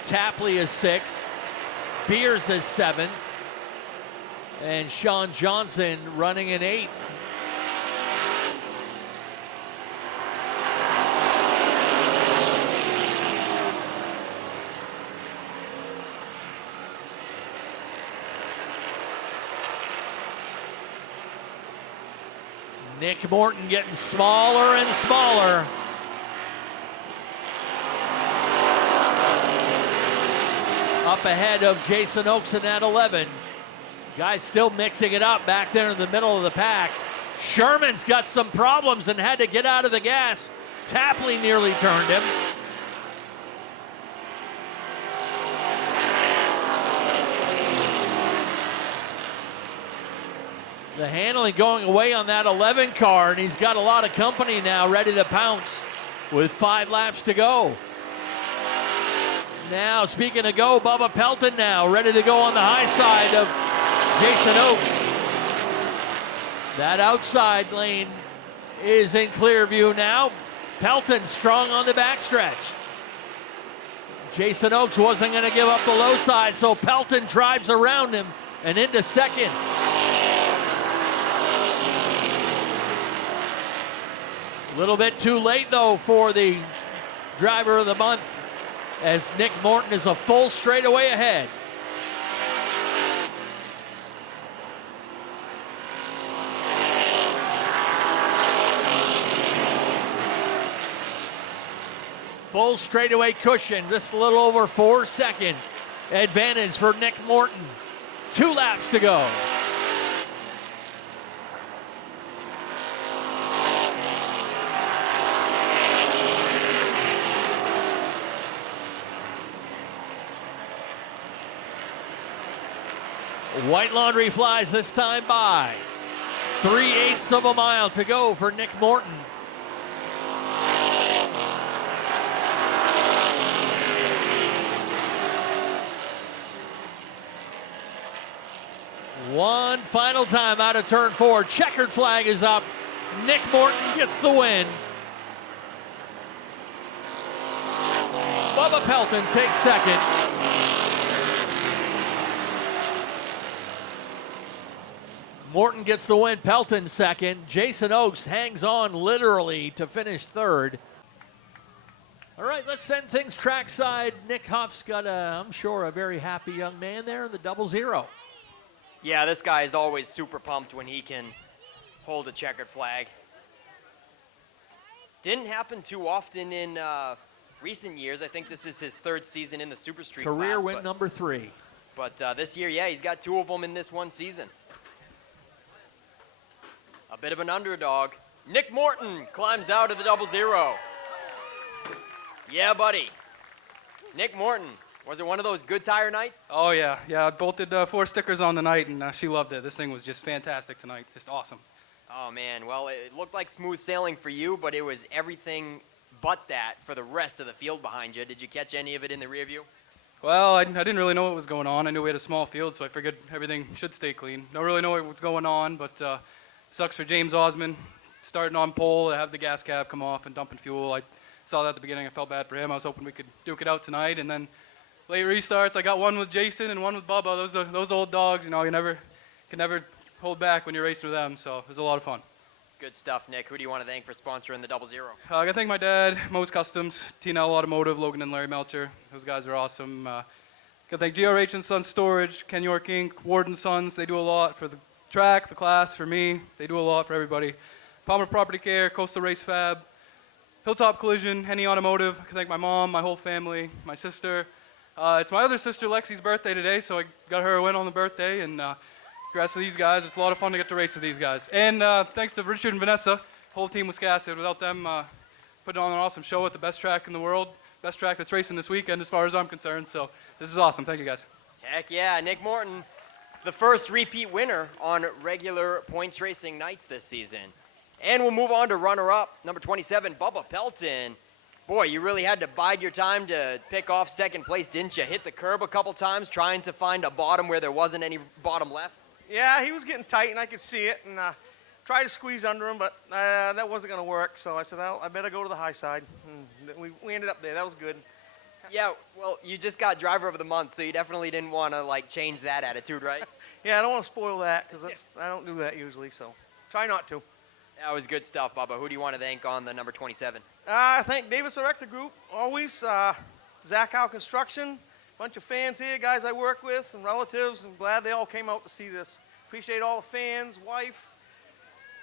Tapley is sixth. Beers is seventh. And Sean Johnson running in eighth. Nick Morton getting smaller and smaller. Up ahead of Jason Oakes in that 11. Guys still mixing it up back there in the middle of the pack. Sherman's got some problems and had to get out of the gas. Tapley nearly turned him. The handling going away on that 11 car, and he's got a lot of company now ready to pounce with 5 laps to go. Now, speaking of go, Bubba Pelton now ready to go on the high side of Jason Oakes. That outside lane is in clear view now. Pelton strong on the backstretch. Jason Oakes wasn't going to give up the low side, so Pelton drives around him and into second. A little bit too late, though, for the driver of the month, as Nick Morton is a full straightaway ahead. Full straightaway cushion, just a little over 4-second advantage for Nick Morton. 2 laps to go. White Laundry flies this time by. 3/8 of a mile to go for Nick Morton. One final time out of turn 4. Checkered flag is up. Nick Morton gets the win. Bubba Pelton takes second. Morton gets the win, Pelton second. Jason Oakes hangs on literally to finish third. All right, let's send things trackside. Nick Huff's got, I'm sure, a very happy young man there in the 00. Yeah, this guy is always super pumped when he can hold a checkered flag. Didn't happen too often in recent years. I think this is his 3rd season in the Super Street Career class, win number 3. But this year, yeah, he's got 2 of them in this one season. A bit of an underdog. Nick Morton climbs out of the 00. Yeah, buddy. Nick Morton, was it one of those good tire nights? Oh, yeah. Yeah, I bolted 4 stickers on the night, and she loved it. This thing was just fantastic tonight. Just awesome. Oh, man. Well, it looked like smooth sailing for you, but it was everything but that for the rest of the field behind you. Did you catch any of it in the rear view? Well, I didn't really know what was going on. I knew we had a small field, so I figured everything should stay clean. Don't really know what's going on, but sucks for James Osmond starting on pole to have the gas cap come off and dumping fuel. I saw that at the beginning. I felt bad for him. I was hoping we could duke it out tonight, and then late restarts. I got one with Jason and one with Bubba. Those old dogs, you know, you can never hold back when you're racing with them. So it was a lot of fun. Good stuff, Nick. Who do you want to thank for sponsoring the 00? I gotta thank my dad, Mo's Customs, T&L Automotive, Logan and Larry Melcher. Those guys are awesome. Gotta thank GRH and Sons Storage, Ken York Inc., Ward and Sons. They do a lot for the track, the class, for me. They do a lot for everybody. Palmer Property Care, Coastal Race Fab, Hilltop Collision, Henny Automotive. I can thank my mom, my whole family, my sister. It's my other sister Lexi's birthday today, so I got her a win on the birthday, and congrats to these guys. It's a lot of fun to get to race with these guys. And thanks to Richard and Vanessa, whole team Wiscasset. Without them putting on an awesome show at the best track in the world, best track that's racing this weekend as far as I'm concerned. So this is awesome. Thank you, guys. Heck yeah, Nick Morton, the first repeat winner on regular points racing nights this season. And we'll move on to runner-up, number 27, Bubba Pelton. Boy, you really had to bide your time to pick off second place, didn't you? Hit the curb a couple times trying to find a bottom where there wasn't any bottom left. Yeah, he was getting tight, and I could see it, and tried to squeeze under him, but that wasn't going to work. So I said, well, I better go to the high side. And we ended up there. That was good. Yeah, well, you just got driver of the month, so you definitely didn't want to, like, change that attitude, right? Yeah, I don't want to spoil that because I don't do that usually, so try not to. That was good stuff, Bubba. Who do you want to thank on the number 27? I thank Davis Erector Group, always, Zach Howe Construction, bunch of fans here, guys I work with, and relatives. I'm glad they all came out to see this. Appreciate all the fans, wife.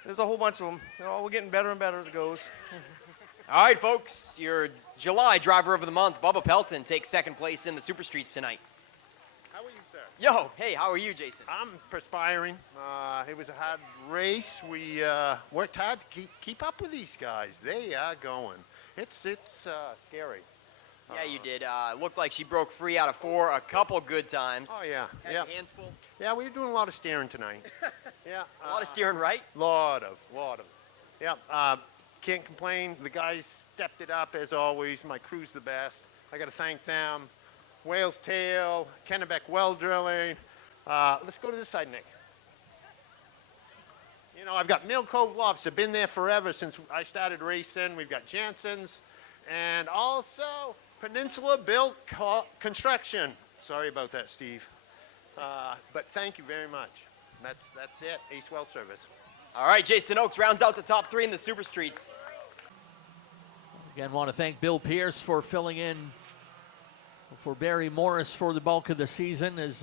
There's a whole bunch of them. We're getting better and better as it goes. All right, folks, your July driver of the month, Bubba Pelton, takes second place in the Super Streets tonight. How are you, sir? Yo, hey, how are you, Jason? I'm perspiring. It was a hard race. We worked hard to keep up with these guys. They are going. It's scary. Yeah, you did. Looked like she broke free out of 4 a couple good times. Oh, yeah. Had Yeah. your hands full? Yeah, we were doing a lot of steering tonight. Yeah. A lot of steering right? Lot of. Yeah. Can't complain. The guys stepped it up as always. My crew's the best. I got to thank them. Whale's Tail, Kennebec Well Drilling. Let's go to this side, Nick. You know, I've got Mill Cove Lobster. Been there forever since I started racing. We've got Jansen's. And also Peninsula Built Construction. Sorry about that, Steve. But thank you very much. That's it. Ace Well Service. All right, Jason Oakes rounds out the top 3 in the Super Streets. Again, want to thank Bill Pierce for filling in for Barry Morris for the bulk of the season, as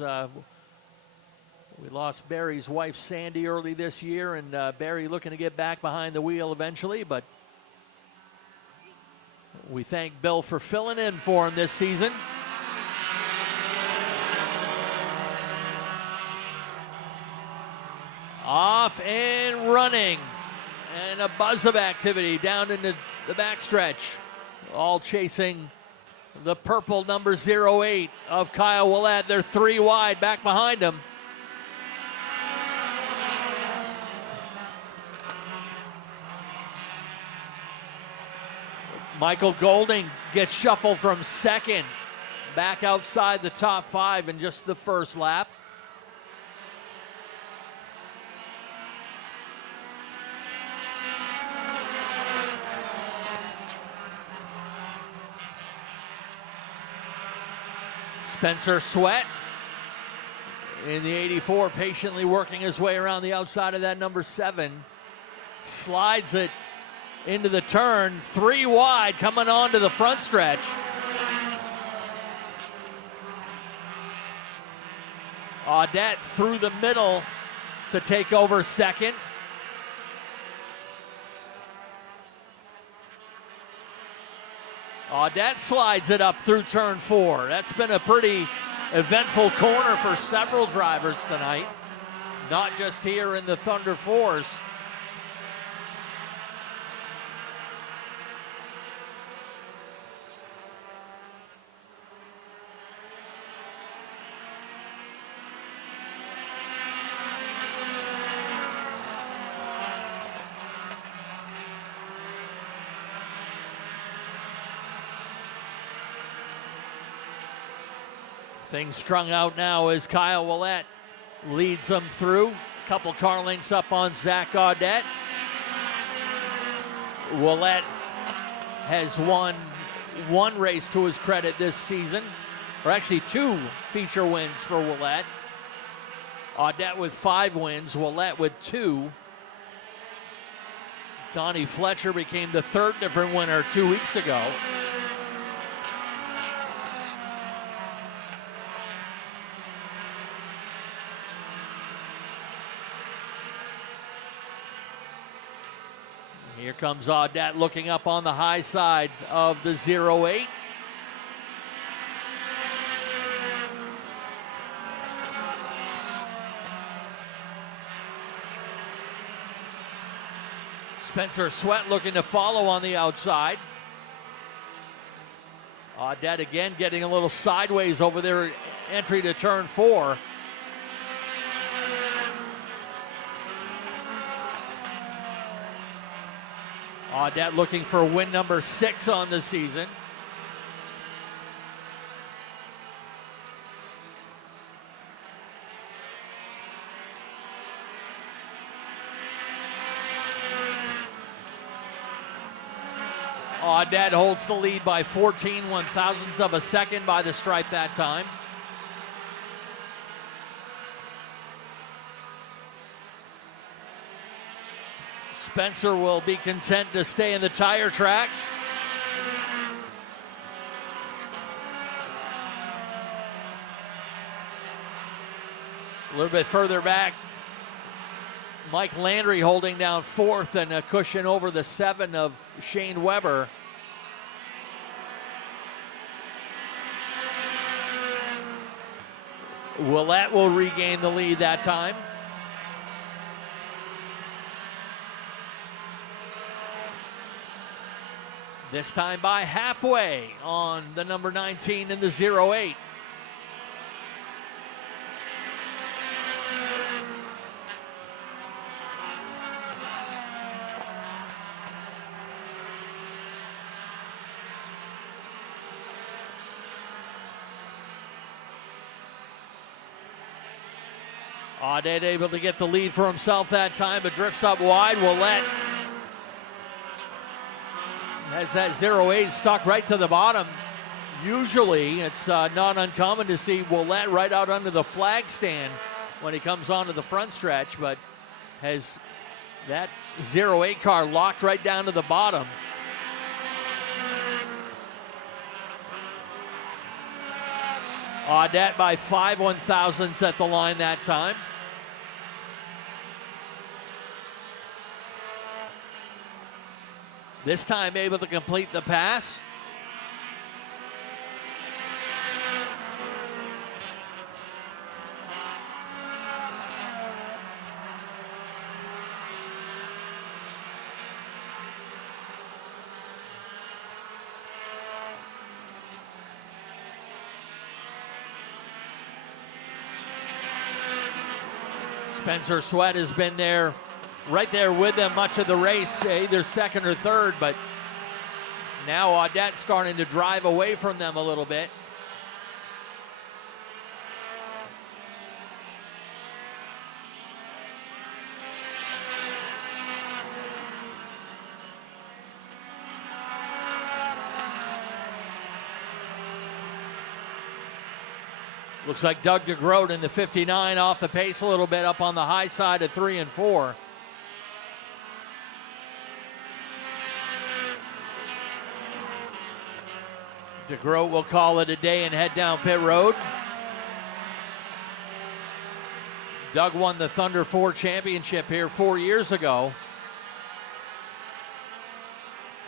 we lost Barry's wife Sandy early this year, and Barry looking to get back behind the wheel eventually, but we thank Bill for filling in for him this season. Off and running, and a buzz of activity down into the backstretch, all chasing the purple number 08 of Kyle Willett. They're 3 wide back behind him. Michael Golding gets shuffled from second, back outside the top 5 in just the first lap. Spencer Sweat in the 84, patiently working his way around the outside of that number 7. Slides it into the turn, 3 wide, coming on to the front stretch. Audette through the middle to take over second. Audette slides it up through turn 4. That's been a pretty eventful corner for several drivers tonight, not just here in the Thunder 4s. Things strung out now as Kyle Willett leads them through. A couple car lengths up on Zach Audette. Willett has won one race to his credit this season, or actually 2 feature wins for Willett. Audette with 5 wins, Willett with 2. Donnie Fletcher became the 3rd different winner 2 weeks ago. Here comes Audette looking up on the high side of the 08. Spencer Sweat looking to follow on the outside. Audette again getting a little sideways over their entry to turn 4. Audette looking for win number 6 on the season. Audette holds the lead by 14 one-thousandths of a second by the stripe that time. Spencer will be content to stay in the tire tracks. A little bit further back, Mike Landry holding down 4th and a cushion over the 7 of Shane Weber. Willett will regain the lead that time. This time by halfway on the number 19 in the 08. Audette able to get the lead for himself that time, but drifts up wide. Willett has that 08 stuck right to the bottom. Usually it's not uncommon to see Willett right out under the flag stand when he comes onto the front stretch, but has that 08 car locked right down to the bottom. Audette by 5 one-thousandths at the line that time. This time able to complete the pass. Spencer Sweat has been there, right there with them much of the race, either second or third, but now Audette starting to drive away from them a little bit. Looks like Doug DeGroat in the 59 off the pace a little bit, up on the high side of 3 and 4. DeGroat will call it a day and head down pit road. Doug won the Thunder 4 championship here 4 years ago.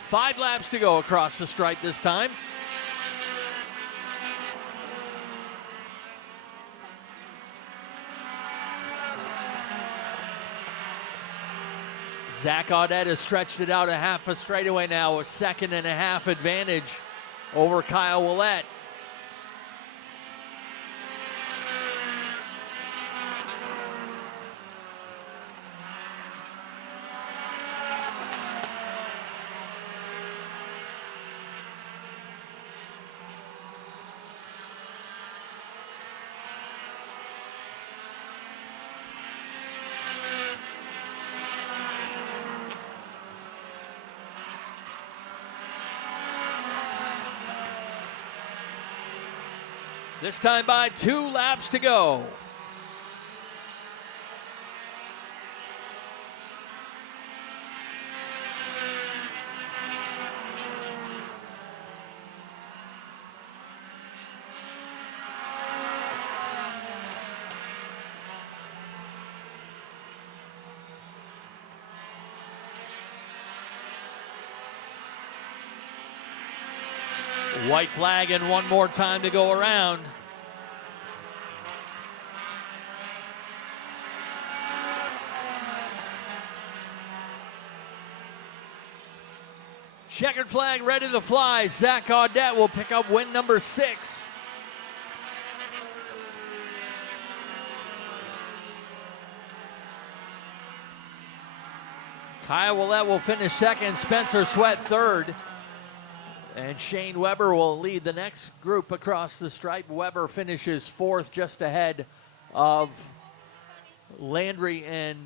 5 laps to go across the stripe this time. Zach Audette has stretched it out a half a straightaway now, a 2.5 advantage over Kyle Willett. This time by 2 laps to go. White flag and one more time to go around. Checkered flag ready to fly. Zach Audette will pick up win number 6. Kyle Willett will finish second. Spencer Sweat third. And Shane Weber will lead the next group across the stripe. Weber finishes fourth, just ahead of Landry and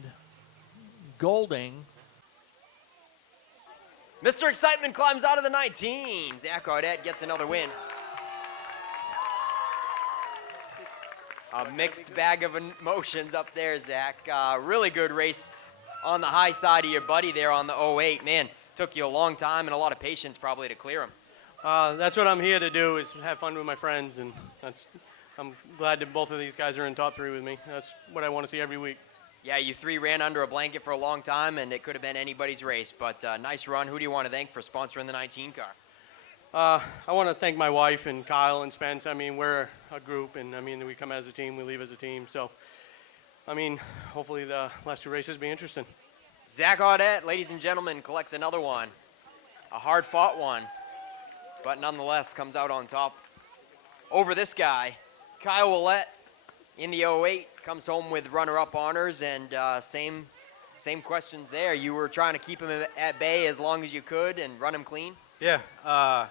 Golding. Mr. Excitement climbs out of the 19. Zach Audette gets another win. A mixed bag of emotions up there, Zach. Really good race on the high side of your buddy there on the 08. Man, took you a long time and a lot of patience probably to clear him. That's what I'm here to do, is have fun with my friends, and I'm glad that both of these guys are in top 3 with me. That's what I want to see every week. Yeah, you 3 ran under a blanket for a long time, and it could have been anybody's race, but nice run. Who do you want to thank for sponsoring the 19 car? I want to thank my wife and Kyle and Spence. I mean, we're a group, and I mean, we come as a team, we leave as a team. So, I mean, hopefully the last 2 races be interesting. Zach Audette, ladies and gentlemen, collects another one. A hard-fought one, but nonetheless comes out on top over this guy. Kyle Willett in the 08 comes home with runner-up honors, and same questions there. You were trying to keep him at bay as long as you could and run him clean? Yeah, I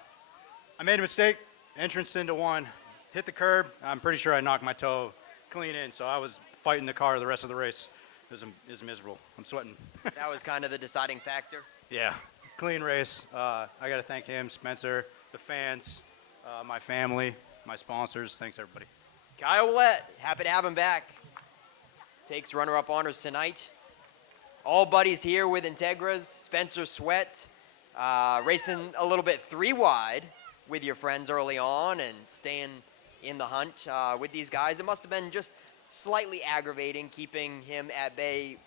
made a mistake, entrance into one, hit the curb. I'm pretty sure I knocked my toe clean in, so I was fighting the car the rest of the race. It was miserable. I'm sweating. That was kind of the deciding factor? Yeah, clean race. I got to thank him, Spencer, the fans, my family, my sponsors. Thanks, everybody. Kyle Willett, happy to have him back. Takes runner-up honors tonight. All buddies here with Integras. Spencer Sweat, racing a little bit 3 wide with your friends early on and staying in the hunt with these guys. It must have been just slightly aggravating keeping him at bay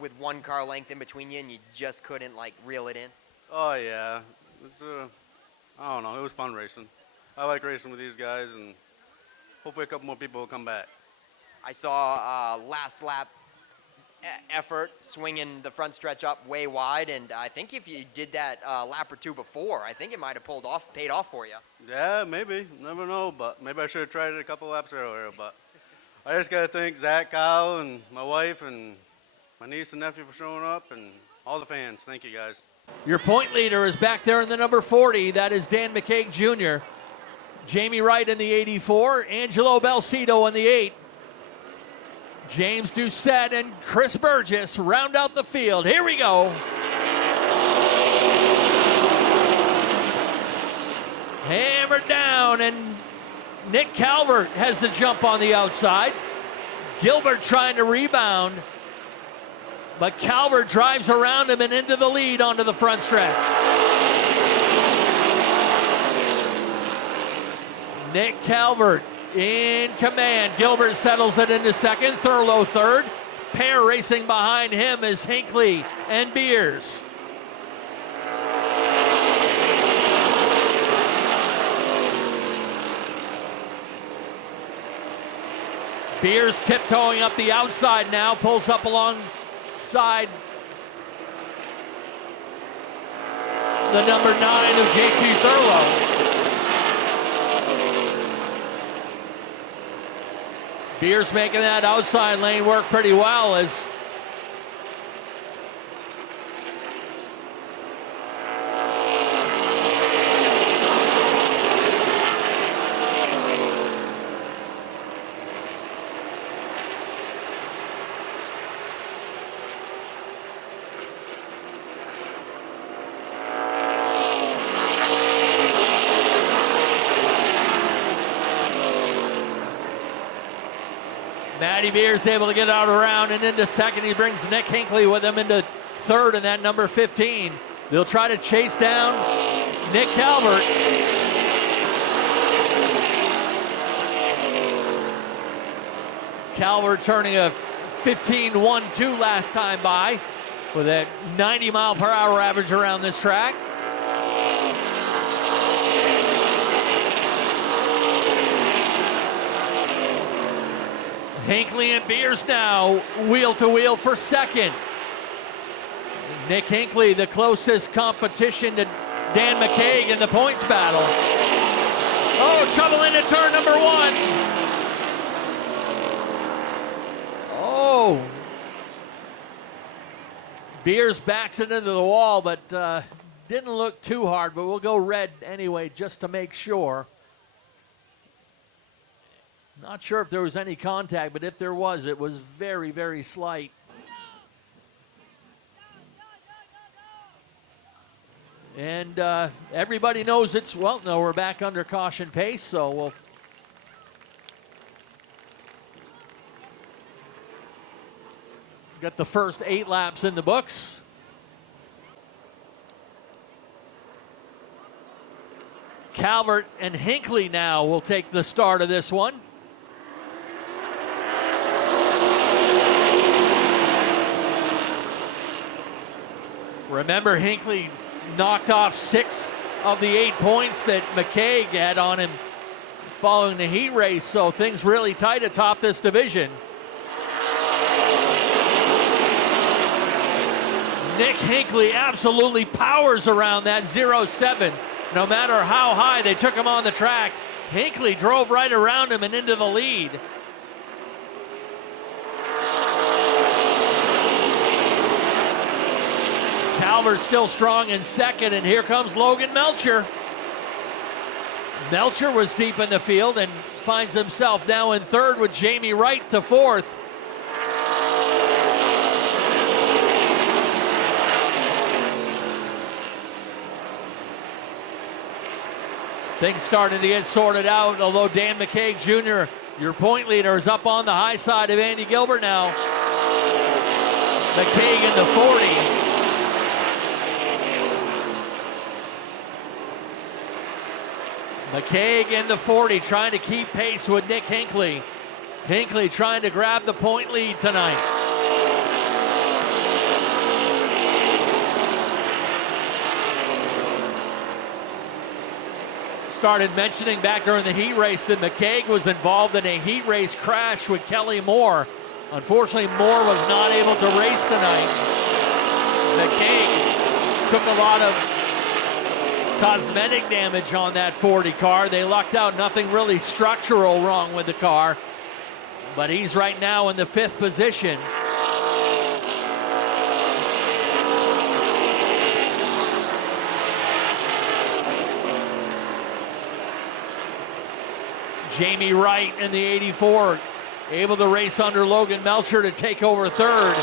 with 1 car length in between you, and you just couldn't like reel it in. Oh yeah, it's I don't know. It was fun racing. I like racing with these guys, and hopefully a couple more people will come back. I saw last lap effort swinging the front stretch up way wide, and I think if you did that lap or 2 before, I think it might have paid off for you. Yeah, maybe. Never know, but maybe I should have tried it a couple laps earlier. But I just got to thank Zach, Kyle, and my wife, and my niece and nephew for showing up, and all the fans. Thank you, guys. Your point leader is back there in the number 40. That is Dan McCaig Jr. Jamie Wright in the 84. Angelo Belcito in the 8. James Doucette and Chris Burgess round out the field. Here we go. Hammered down, and Nick Calvert has the jump on the outside. Gilbert trying to rebound, but Calvert drives around him and into the lead onto the front stretch. Nick Calvert in command. Gilbert settles it into second. Thurlow third. Pair racing behind him is Hinckley and Beers. Beers tiptoeing up the outside now, pulls up alongside the number 9 of JQ Thurlow. Beers making that outside lane work pretty well as Matty Beers able to get out around and into second. He brings Nick Hinckley with him into third in that number 15. They'll try to chase down Nick Calvert. Calvert turning a 15.12 last time by with a 90-mile-per-hour average around this track. Hinckley and Beers now wheel to wheel for second. Nick Hinckley, the closest competition to Dan McCaig in the points battle. Oh, trouble into turn number 1. Oh. Beers backs it into the wall, but didn't look too hard, but we'll go red anyway just to make sure. Not sure if there was any contact, but if there was, it was very, very slight. And everybody knows it's, well, no, we're back under caution pace, so we'll get the first 8 laps in the books. Calvert and Hinckley now will take the start of this one. Remember, Hinckley knocked off 6 of the 8 points that McCaig had on him following the heat race, so things really tight atop this division. Nick Hinckley absolutely powers around that 0-7. No matter how high they took him on the track, Hinckley drove right around him and into the lead. Calvert still strong in second, and here comes Logan Melcher. Melcher was deep in the field and finds himself now in third with Jamie Wright to fourth. Things starting to get sorted out, although Dan McCaig Jr., your point leader, is up on the high side of Andy Gilbert now. McCaig in the 40. McCaig in the 40, trying to keep pace with Nick Hinckley. Hinckley trying to grab the point lead tonight. Started mentioning back during the heat race that McCaig was involved in a heat race crash with Kelly Moore. Unfortunately, Moore was not able to race tonight. McCaig took a lot of cosmetic damage on that 40 car. They lucked out, nothing really structural wrong with the car, but he's right now in the 5th position. Jamie Wright in the 84, able to race under Logan Melcher to take over third.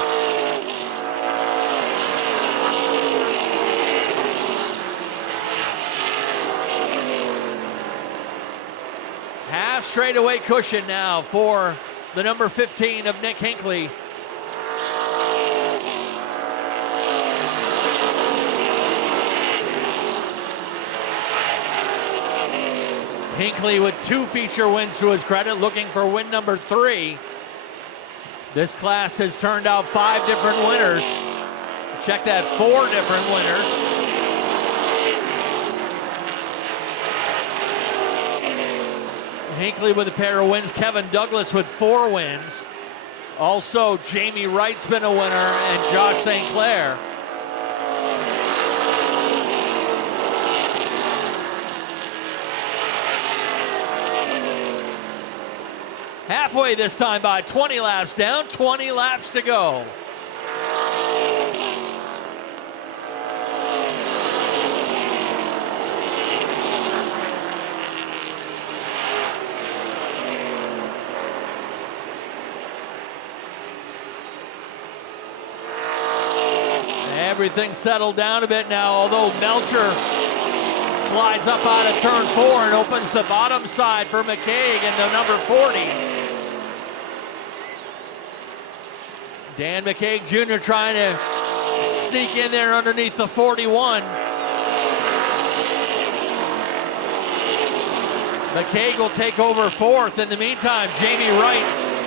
Half straightaway cushion now for the number 15 of Nick Hinckley. Hinckley with 2 feature wins to his credit, looking for win number 3. This class has turned out 5 different winners. Check that, 4 different winners. Hinckley with a pair of wins, Kevin Douglas with 4 wins. Also, Jamie Wright's been a winner, and Josh St. Clair. Halfway this time by, 20 laps down, 20 laps to go. Everything settled down a bit now, although Melcher slides up out of turn 4 and opens the bottom side for McCaig in the number 40. Dan McKay Jr. trying to sneak in there underneath the 41. McKay will take over fourth. In the meantime, Jamie Wright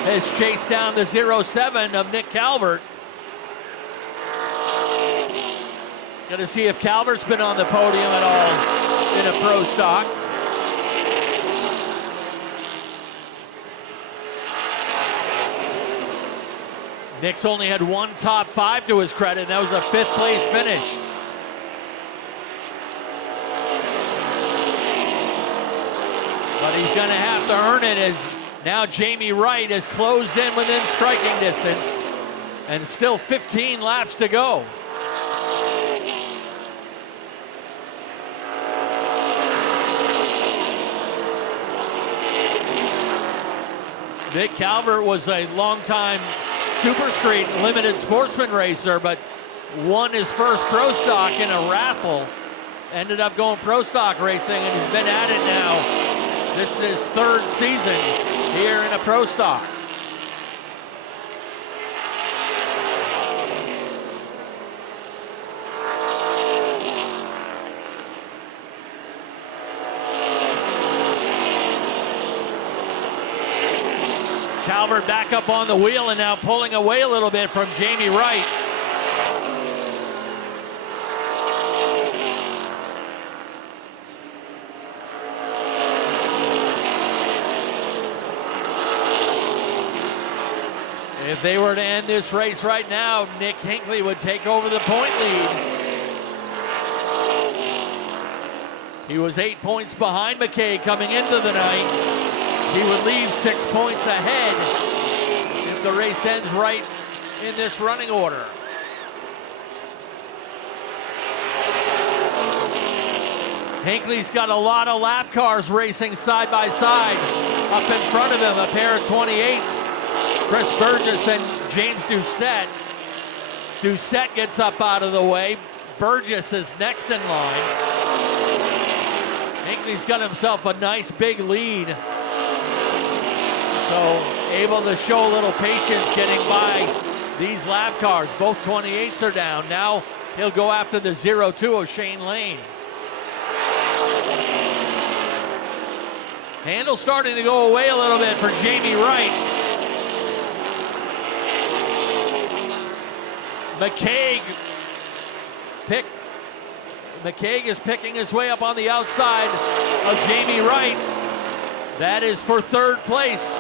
has chased down the 07 of Nick Calvert. Got to see if Calvert's been on the podium at all in a pro stock. Nick's only had one top 5 to his credit, and that was a 5th place finish. But he's going to have to earn it as now Jamie Wright has closed in within striking distance, and still 15 laps to go. Nick Calvert was a longtime Super Street limited sportsman racer, but won his first pro stock in a raffle. Ended up going pro stock racing, and he's been at it now. This is his 3rd season here in a pro stock. Calvert back up on the wheel and now pulling away a little bit from Jamie Wright. If they were to end this race right now, Nick Hinckley would take over the point lead. He was 8 points behind McKay coming into the night. He would leave 6 points ahead if the race ends right in this running order. Hinckley's got a lot of lap cars racing side by side. Up in front of him, a pair of 28s. Chris Burgess and James Doucette. Doucette gets up out of the way. Burgess is next in line. Hinckley's got himself a nice big lead. So able to show a little patience getting by these lap cars. Both 28s are down. Now he'll go after the 02 of Shane Lane. Handle starting to go away a little bit for Jamie Wright. McCaig is picking his way up on the outside of Jamie Wright. That is for 3rd place.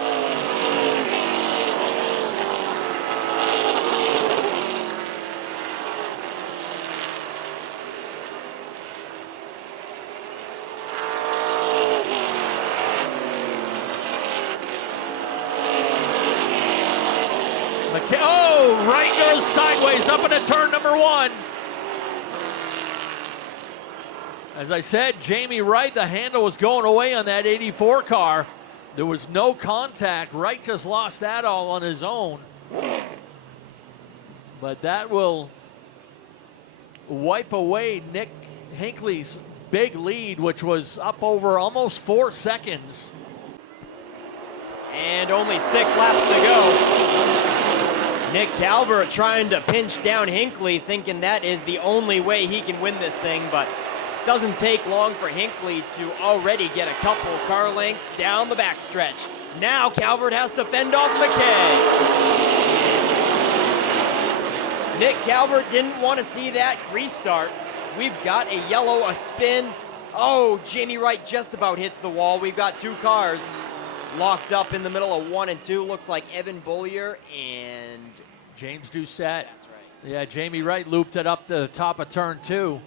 Wright goes sideways up into turn number 1. As I said, Jamie Wright, the handle was going away on that 84 car. There was no contact. Wright just lost that all on his own. But that will wipe away Nick Hinckley's big lead, which was up over almost 4 seconds. And only 6 laps to go. Nick Calvert trying to pinch down Hinckley, thinking that is the only way he can win this thing, but doesn't take long for Hinckley to already get a couple car lengths down the backstretch. Now Calvert has to fend off McKay. Nick Calvert didn't want to see that restart. We've got a yellow, a spin. Oh, Jamie Wright just about hits the wall. We've got 2 cars locked up in the middle of 1 and 2. Looks like Evan Bollier and James Doucette. That's right. Yeah, Jamie Wright looped it up the top of turn 2.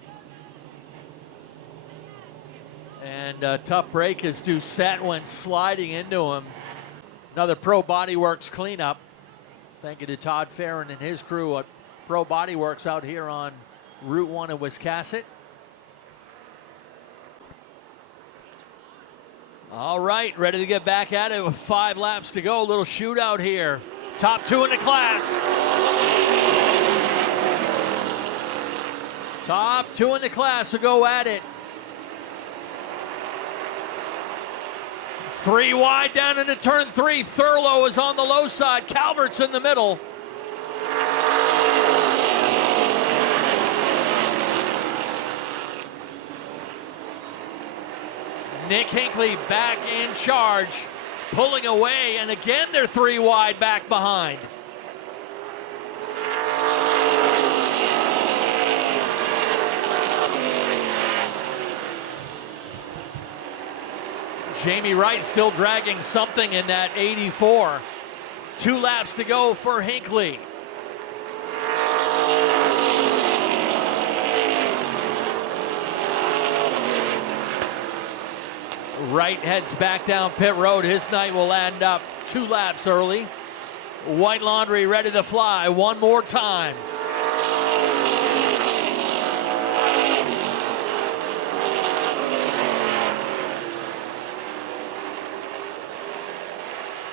And a tough break as Doucette went sliding into him. Another Pro Body Works cleanup. Thank you to Todd Farron and his crew at Pro Body Works out here on Route 1 in Wiscasset. All right, ready to get back at it with 5 laps to go. A little shootout here. Top 2 in the class. Top 2 in the class will go at it. 3 wide down into turn 3. Thurlow is on the low side. Calvert's in the middle. Nick Hinckley back in charge, pulling away, and again they're 3 wide back behind. Jamie Wright still dragging something in that 84. 2 laps to go for Hinckley. Wright heads back down pit road. His night will end up 2 laps early. White Laundry ready to fly one more time.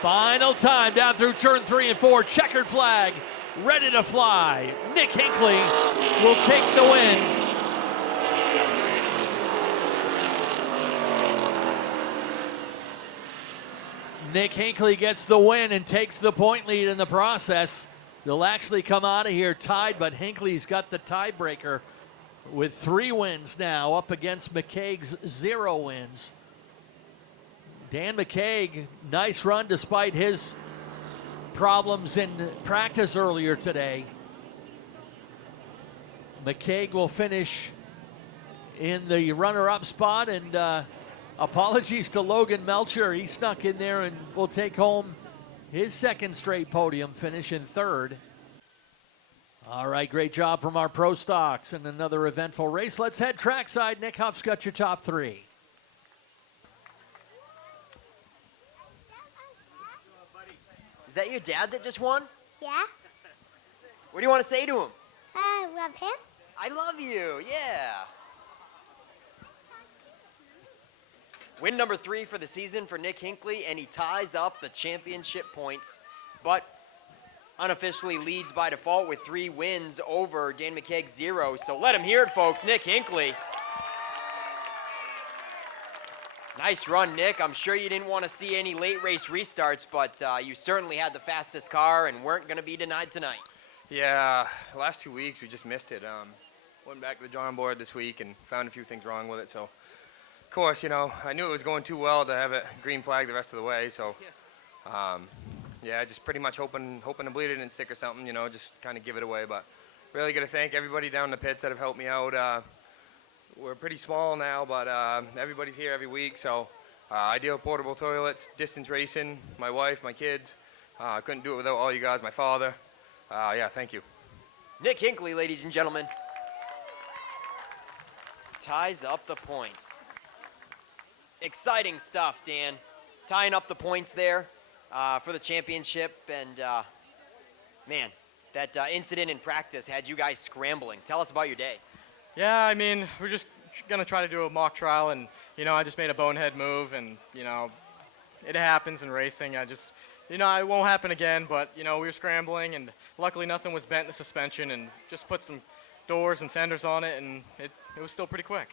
Final time down through turn 3 and 4. Checkered flag, ready to fly. Nick Hinckley will take the win. Nick Hinckley gets the win and takes the point lead in the process. They'll actually come out of here tied, but Hinckley's got the tiebreaker with 3 wins now up against McCaig's 0 wins. Dan McCaig, nice run despite his problems in practice earlier today. McCaig will finish in the runner-up spot, and apologies to Logan Melcher. He snuck in there and will take home his 2nd straight podium finish in 3rd. All right, great job from our Pro Stocks and another eventful race. Let's head trackside. Nick Huff's got your top 3. Is that your dad that just won? Yeah. What do you want to say to him? Love him. I love you, yeah. Win number 3 for the season for Nick Hinckley, and he ties up the championship points, but unofficially leads by default with 3 wins over Dan McCaig's 0. So let him hear it, folks. Nick Hinckley. Nice run, Nick. I'm sure you didn't want to see any late race restarts, but you certainly had the fastest car and weren't going to be denied tonight. Yeah, the last 2 weeks we just missed it. Went back to the drawing board this week and found a few things wrong with it. So, of course, you know, I knew it was going too well to have it green flag the rest of the way. So, yeah, just pretty much hoping to bleed it and stick or something, you know, just kind of give it away. But really got to thank everybody down in the pits that have helped me out. We're pretty small now, but everybody's here every week. So Ideal Portable Toilets, distance racing, my wife, my kids. Couldn't do it without all you guys, my father. Yeah, thank you. Nick Hinckley, ladies and gentlemen, ties up the points. Exciting stuff, Dan. Tying up the points there for the championship. And, man, that incident in practice had you guys scrambling. Tell us about your day. Yeah, I mean, we're just going to try to do a mock trial, and, you know, I just made a bonehead move, and, you know, it happens in racing. You know, it won't happen again, but, you know, we were scrambling, and luckily nothing was bent in the suspension, and just put some doors and fenders on it, and it was still pretty quick.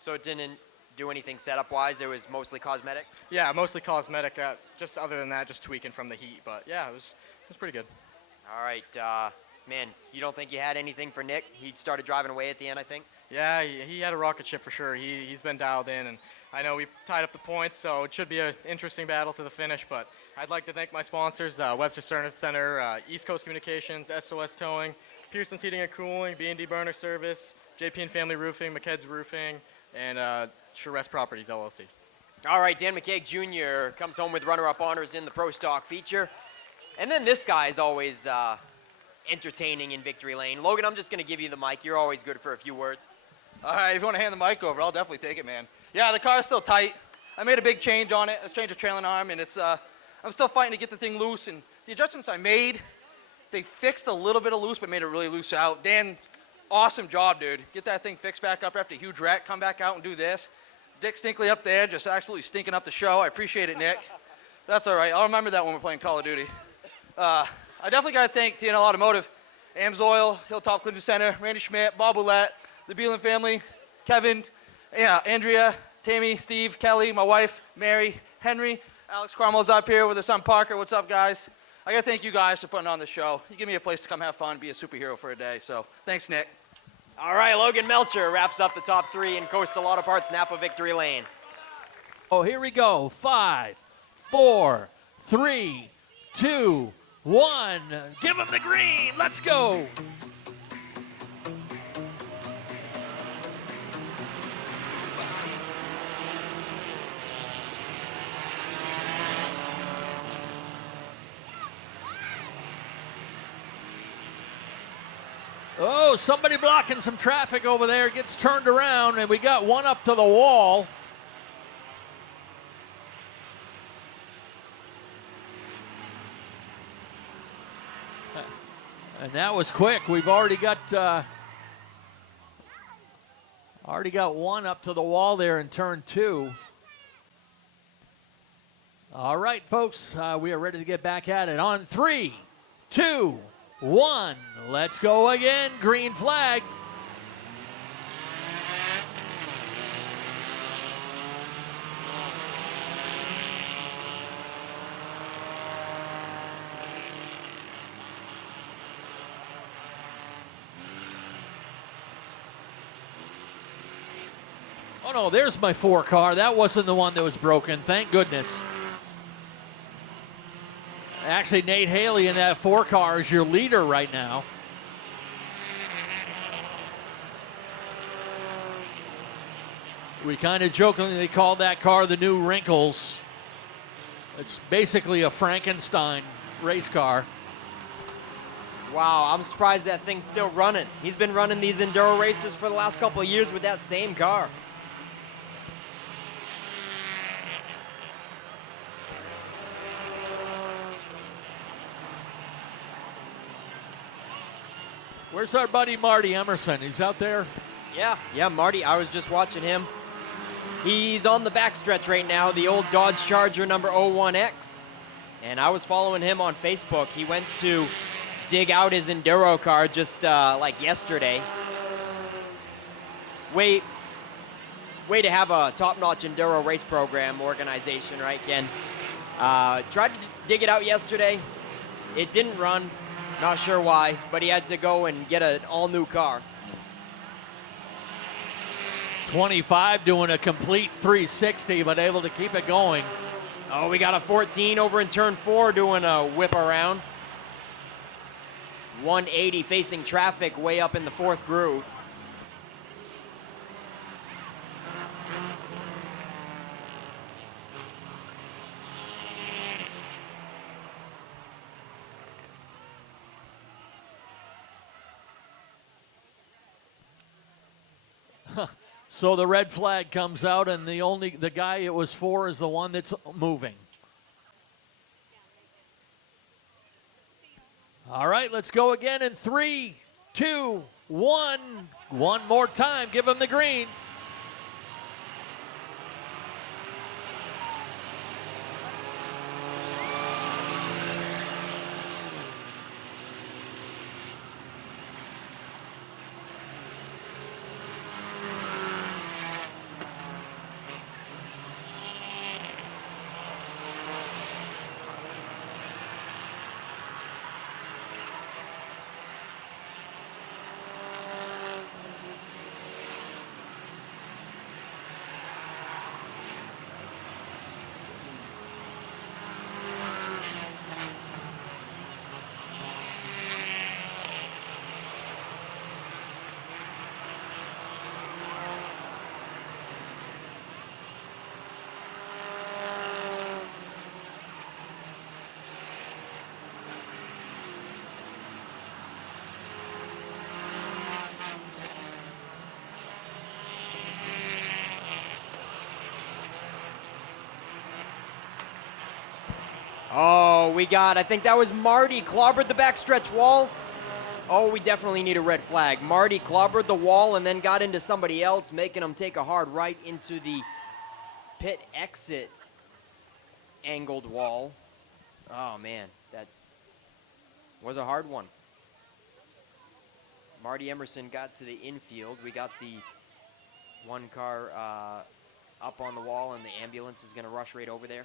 So it didn't do anything setup-wise? It was mostly cosmetic? Yeah, mostly cosmetic. Just other than that, just tweaking from the heat, but, yeah, it was pretty good. All right, man, you don't think you had anything for Nick? He started driving away at the end, I think? Yeah, he had a rocket ship for sure. He's been dialed in, and I know we tied up the points, so it should be an interesting battle to the finish. But I'd like to thank my sponsors, Webster Service Center, East Coast Communications, SOS Towing, Pearson's Heating and Cooling, B&D Burner Service, JP and Family Roofing, McKed's Roofing, and Charest Properties, LLC. All right, Dan McCaig Jr. comes home with runner-up honors in the Pro Stock feature. And then this guy is always entertaining in victory lane. Logan, I'm just going to give you the mic. You're always good for a few words. All right, if you want to hand the mic over, I'll definitely take it, man. Yeah, the car's still tight. I made a big change on it. I changed the trailing arm, and it's I'm still fighting to get the thing loose. And the adjustments I made, they fixed a little bit of loose, but made it really loose out. Dan, awesome job, dude. Get that thing fixed back up after a huge wreck. Come back out and do this. Dick Stinkley up there, just absolutely stinking up the show. I appreciate it, Nick. That's all right. I'll remember that when we're playing Call of Duty. I definitely got to thank TNL Automotive, Amsoil, Hilltop Clinton Center, Randy Schmidt, Bob Ouellette, the Beelan family, Kevin, Andrea, Tammy, Steve, Kelly, my wife, Mary, Henry, Alex Cromwell's up here with his son Parker. What's up, guys? I got to thank you guys for putting on the show. You give me a place to come have fun, be a superhero for a day. So thanks, Nick. All right, Logan Melcher wraps up the top 3 in Coastal Auto Parts Napa Victory Lane. Oh, here we go. 5, 4, 3, 2, 1. Give him the green. Let's go. Oh, somebody blocking some traffic over there. Gets turned around, and we got one up to the wall. And that was quick. We've already got one up to the wall there in turn 2. All right, folks, we are ready to get back at it on 3, 2, 1. Let's go again. Green flag. Oh, no, there's my 4 car. That wasn't the one that was broken. Thank goodness. Actually, Nate Haley in that 4 car is your leader right now. We kind of jokingly called that car the new Wrinkles. It's basically a Frankenstein race car. Wow, I'm surprised that thing's still running. He's been running these enduro races for the last couple of years with that same car. Where's our buddy Marty Emerson? He's out there? Yeah, Marty, I was just watching him. He's on the backstretch right now, the old Dodge Charger number 01X. And I was following him on Facebook. He went to dig out his Enduro car just like yesterday. Way to have a top-notch Enduro race program organization, right, Ken? Tried to dig it out yesterday. It didn't run. Not sure why, but he had to go and get an all-new car. 25 doing a complete 360, but able to keep it going. Oh, we got a 14 over in turn 4 doing a whip around. 180 facing traffic way up in the 4th groove. So the red flag comes out, and the guy it was for is the one that's moving. All right, let's go again in 3, 2, 1. One more time. Give him the green. Oh, I think that was Marty, clobbered the backstretch wall. Oh, we definitely need a red flag. Marty clobbered the wall and then got into somebody else, making him take a hard right into the pit exit angled wall. Oh, man, that was a hard one. Marty Emerson got to the infield. We got the one car up on the wall, and the ambulance is going to rush right over there.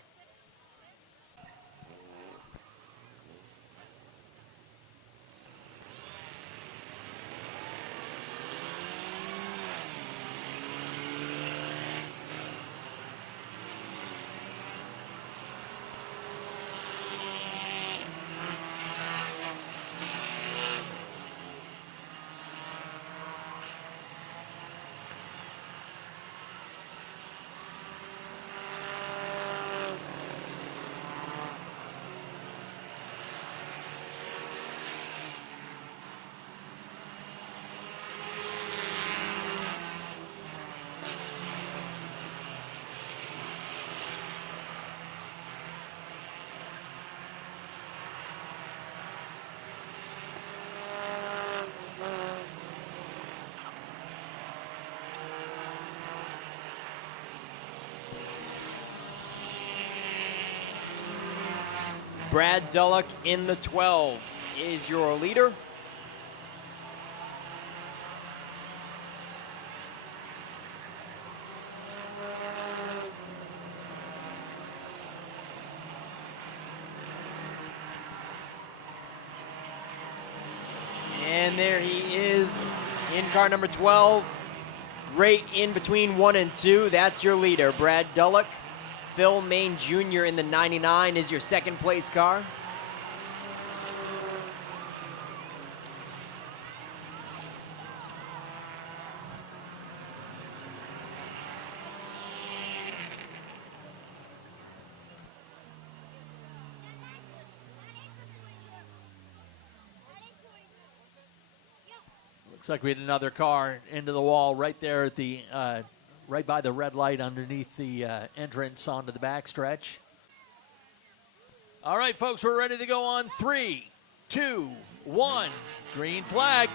Brad Dullock in the 12 is your leader. And there he is in car number 12, right in between 1 and 2. That's your leader, Brad Dullock. Phil Main Jr. in the 99 is your second place car. Looks like we had another car into the wall right there at the, right by the red light underneath the entrance onto the backstretch. All right, folks, we're ready to go on 3, 2, 1. Green flag.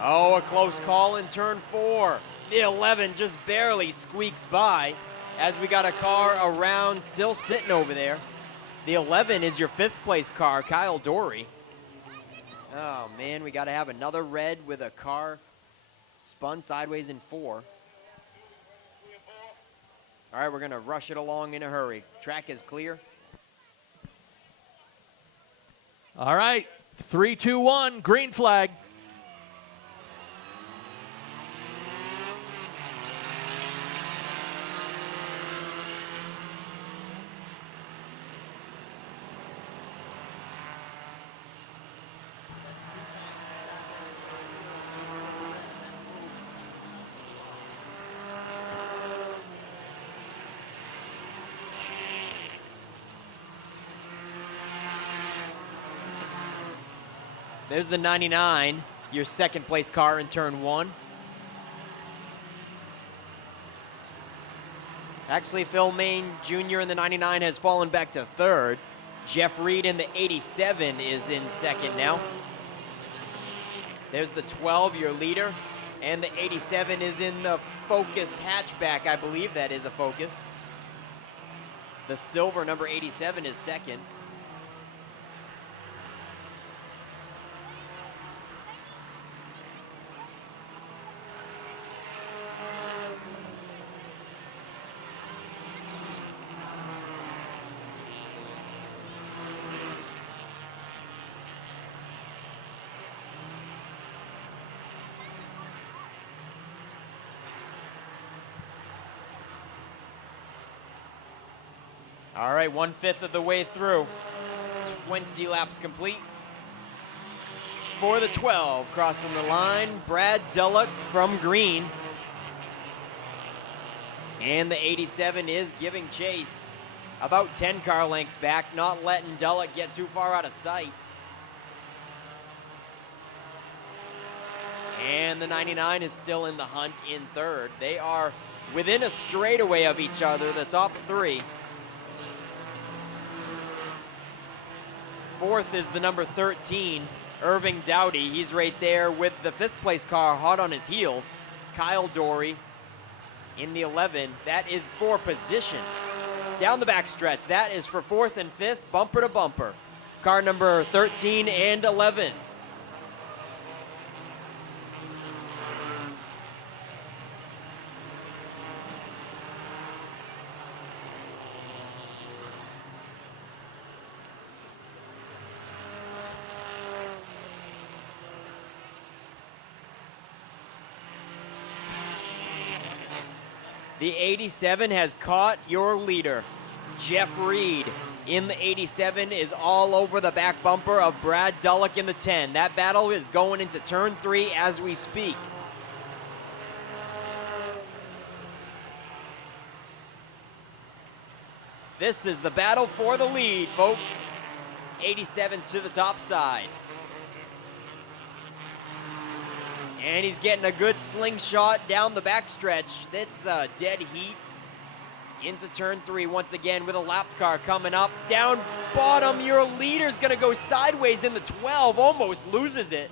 Oh, a close call in turn 4. The 11 just barely squeaks by as we got a car around still sitting over there. The 11 is your 5th place car, Kyle Dory. Oh man, we got to have another red with a car spun sideways in 4. All right, we're going to rush it along in a hurry. Track is clear. All right, 3, 2, 1, green flag. There's the 99, your 2nd place car in turn 1. Actually, Phil Main Jr. in the 99 has fallen back to 3rd. Jeff Reed in the 87 is in 2nd now. There's the 12, your leader, and the 87 is in the Focus hatchback. I believe that is a Focus. The silver number 87 is 2nd. All right, 1/5 of the way through. 20 laps complete. For the 12, crossing the line, Brad Dullock from green. And the 87 is giving chase. About 10 car lengths back, not letting Dullock get too far out of sight. And the 99 is still in the hunt in 3rd. They are within a straightaway of each other, the top 3. 4th is the number 13, Irving Dowdy. He's right there with the 5th place car hot on his heels. Kyle Dory in the 11. That is for position. Down the backstretch, that is for 4th and 5th, bumper to bumper. Car number 13 and 11. The 87 has caught your leader. Jeff Reed in the 87 is all over the back bumper of Brad Dullock in the 10. That battle is going into turn 3 as we speak. This is the battle for the lead, folks. 87 to the top side. And he's getting a good slingshot down the backstretch. That's a dead heat. Into turn 3 once again with a lapped car coming up. Down bottom, your leader's gonna go sideways in the 12, almost loses it.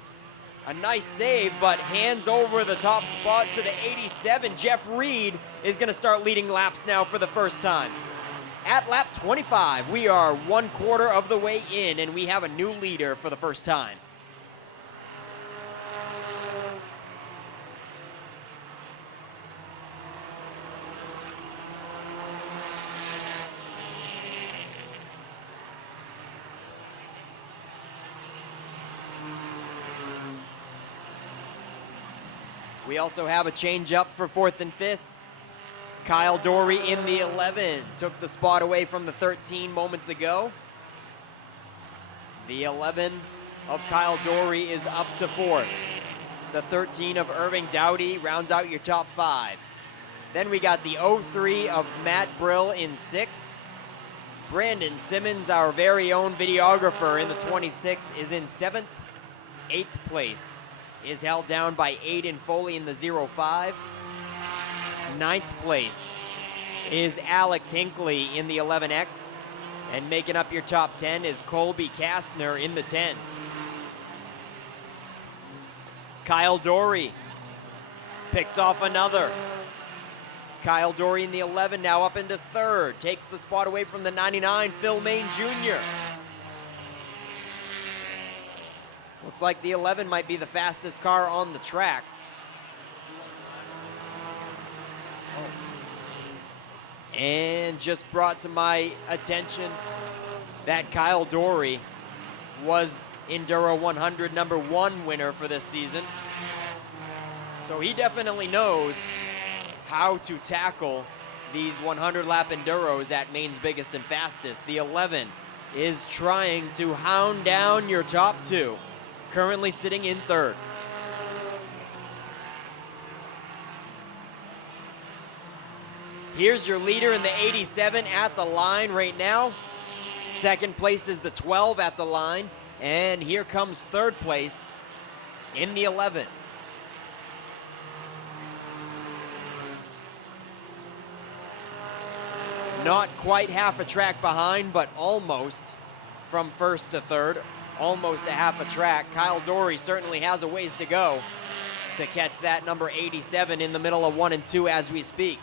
A nice save, but hands over the top spot to the 87. Jeff Reed is gonna start leading laps now for the first time. At lap 25, we are 1/4 of the way in, and we have a new leader for the first time. We also have a change up for 4th and 5th. Kyle Dory in the 11 took the spot away from the 13 moments ago. The 11 of Kyle Dory is up to 4th. The 13 of Irving Dowdy rounds out your top 5. Then we got the 03 of Matt Brill in 6th. Brandon Simmons, our very own videographer in the 26, is in 7th. 8th place is held down by Aiden Foley in the 05. 9th place is Alex Hinckley in the 11X. And making up your top 10 is Colby Kastner in the 10. Kyle Dory picks off another. Kyle Dory in the 11 now up into 3rd. Takes the spot away from the 99, Phil Main Jr. Looks like the 11 might be the fastest car on the track. And just brought to my attention that Kyle Dory was Enduro 100 #1 winner for this season. So he definitely knows how to tackle these 100-lap Enduros at Maine's biggest and fastest. The 11 is trying to hound down your top 2. Currently sitting in 3rd. Here's your leader in the 87 at the line right now. 2nd place is the 12 at the line. And here comes 3rd place in the 11. Not quite half a track behind, but almost from 1st to 3rd. Almost a half a track. Kyle Dory certainly has a ways to go to catch that number 87 in the middle of 1 and 2 as we speak.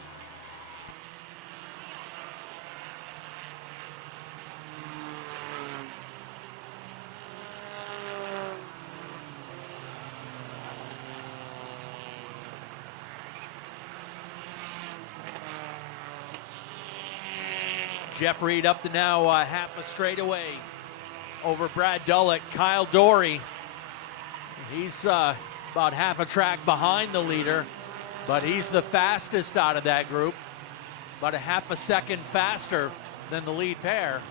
Jeff Reed up to now half a straightaway over Brad Dullock. Kyle Dory, he's about half a track behind the leader, but he's the fastest out of that group. About a half a second faster than the lead pair.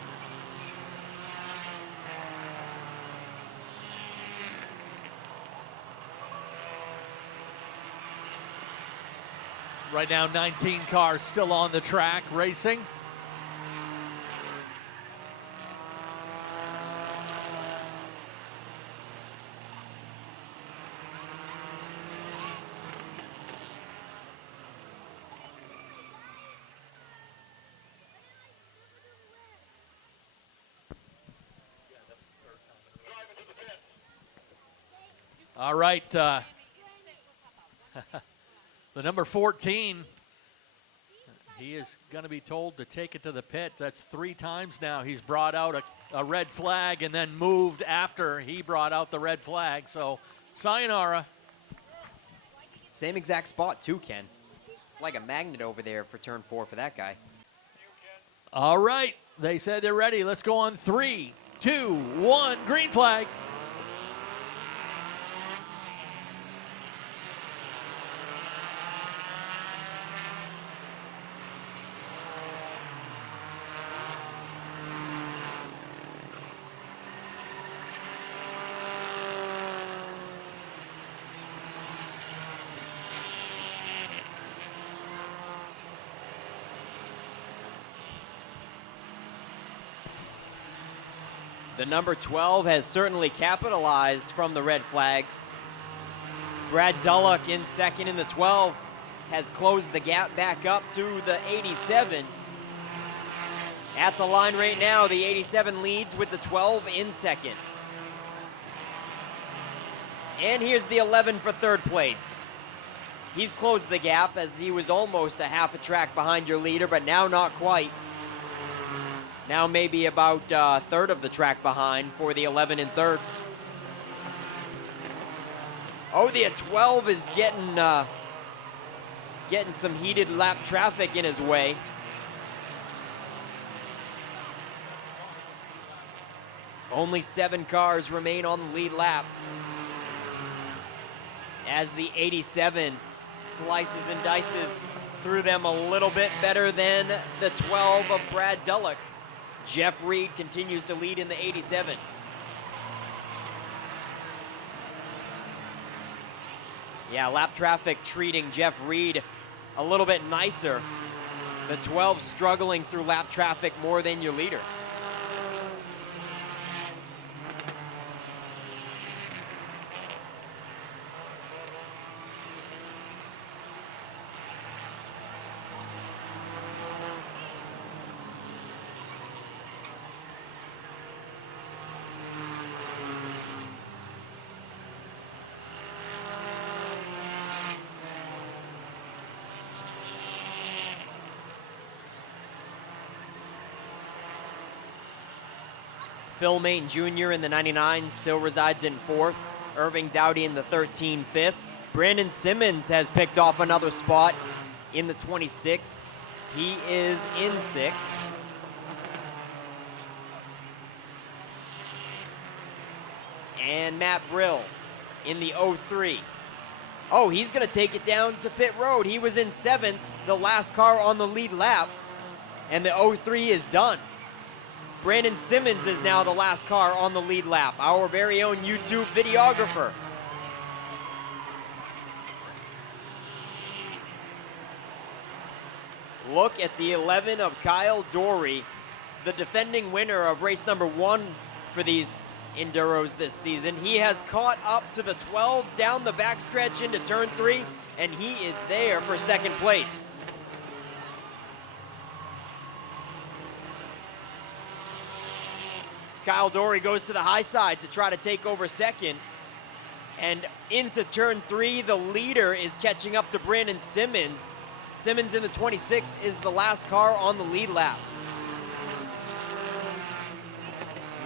Right now, 19 cars still on the track racing. All right, the number 14, he is going to be told to take it to the pit. That's 3 times now he's brought out a red flag and then moved after he brought out the red flag. So, sayonara. Same exact spot too, Ken. Like a magnet over there for turn 4 for that guy. All right, they said they're ready. Let's go on 3, 2, 1, green flag. The number 12 has certainly capitalized from the red flags. Brad Dullock in second in the 12 has closed the gap back up to the 87. At the line right now, the 87 leads with the 12 in second. And here's the 11 for third place. He's closed the gap as he was almost a half a track behind your leader, but now not quite. Now maybe about a third of the track behind for the 11 in third. Oh, the 12 is getting some heated lap traffic in his way. Only 7 cars remain on the lead lap as the 87 slices and dices through them a little bit better than the 12 of Brad Dullock. Jeff Reed continues to lead in the 87. Yeah, lap traffic treating Jeff Reed a little bit nicer. The 12 struggling through lap traffic more than your leader. Phil Mayton Jr. in the 99 still resides in 4th. Irving Dowdy in the 13, 5th. Brandon Simmons has picked off another spot in the 26th. He is in 6th. And Matt Brill in the 03. Oh, he's going to take it down to pit road. He was in 7th, the last car on the lead lap, and the 03 is done. Brandon Simmons is now the last car on the lead lap, our very own YouTube videographer. Look at the 11 of Kyle Dory, the defending winner of race number 1 for these Enduros this season. He has caught up to the 12 down the backstretch into turn 3, and he is there for second place. Kyle Dory goes to the high side to try to take over second. And into turn 3, the leader is catching up to Brandon Simmons. Simmons in the 26 is the last car on the lead lap.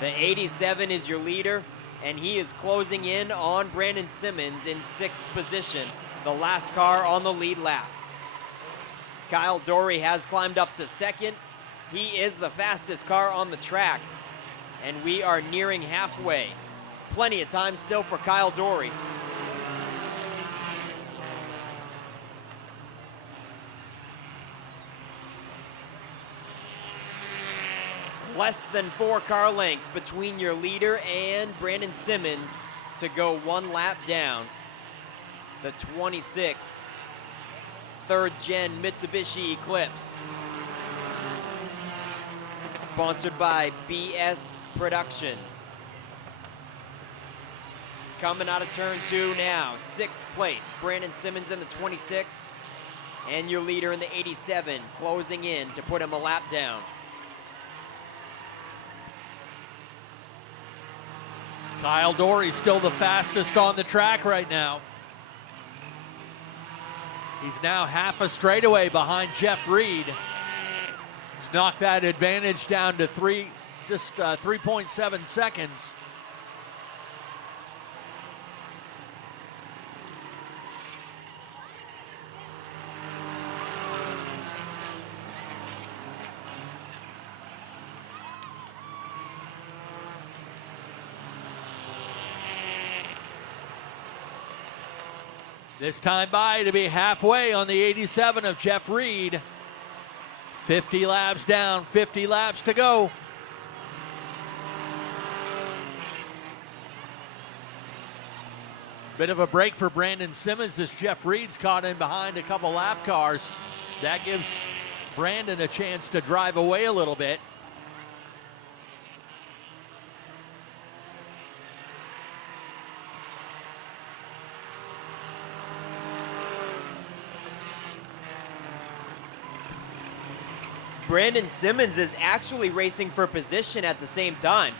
The 87 is your leader, and he is closing in on Brandon Simmons in 6th position, the last car on the lead lap. Kyle Dory has climbed up to 2nd. He is the fastest car on the track. And we are nearing halfway. Plenty of time still for Kyle Dory. Less than 4 car lengths between your leader and Brandon Simmons to go 1 lap down. The 26 3rd gen Mitsubishi Eclipse. Sponsored by BS Productions. Coming out of turn 2 now, 6th place, Brandon Simmons in the 26, and your leader in the 87, closing in to put him a lap down. Kyle Dory still the fastest on the track right now. He's now half a straightaway behind Jeff Reed. He's knocked that advantage down to 3.7 seconds. This time by to be halfway on the 87 of Jeff Reed. 50 laps down, 50 laps to go. Bit of a break for Brandon Simmons as Jeff Reed's caught in behind a couple lap cars. That gives Brandon a chance to drive away a little bit. Brandon Simmons is actually racing for position at the same time.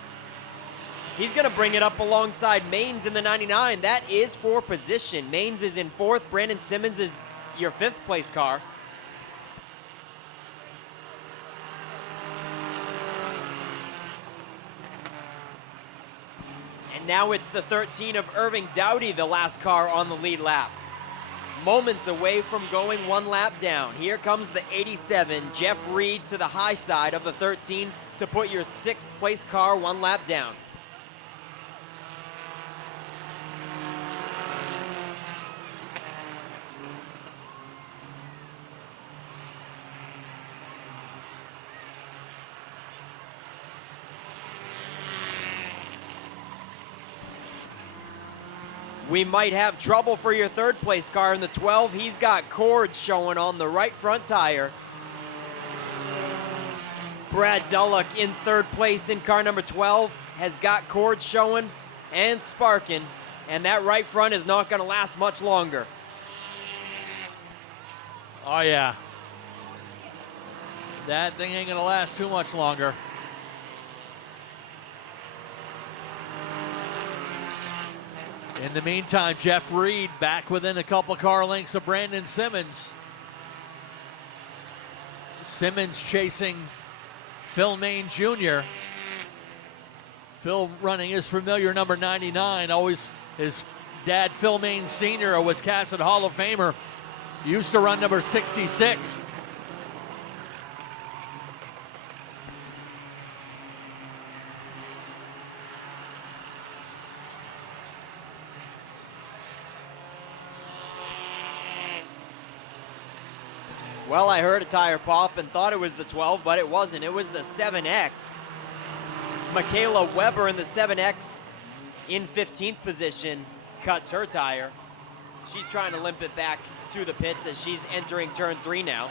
He's going to bring it up alongside Maines in the 99. That is for position. Maines is in 4th. Brandon Simmons is your 5th place car. And now it's the 13 of Irving Dowdy, the last car on the lead lap. Moments away from going 1 lap down. Here comes the 87, Jeff Reed, to the high side of the 13 to put your 6th place car 1 lap down. We might have trouble for your 3rd place car in the 12. He's got cords showing on the right front tire. Brad Dullock in 3rd place in car number 12 has got cords showing and sparking, and that right front is not going to last much longer. Oh, yeah. That thing ain't going to last too much longer. In the meantime, Jeff Reed back within a couple car lengths of Brandon Simmons. Simmons chasing Phil Main Jr. Phil running his familiar number 99. Always his dad, Phil Main Sr., a Wiscasset Hall of Famer, used to run number 66. Well, I heard a tire pop and thought it was the 12, but it wasn't. It was the 7X. Michaela Weber in the 7X in 15th position cuts her tire. She's trying to limp it back to the pits as she's entering turn 3 now.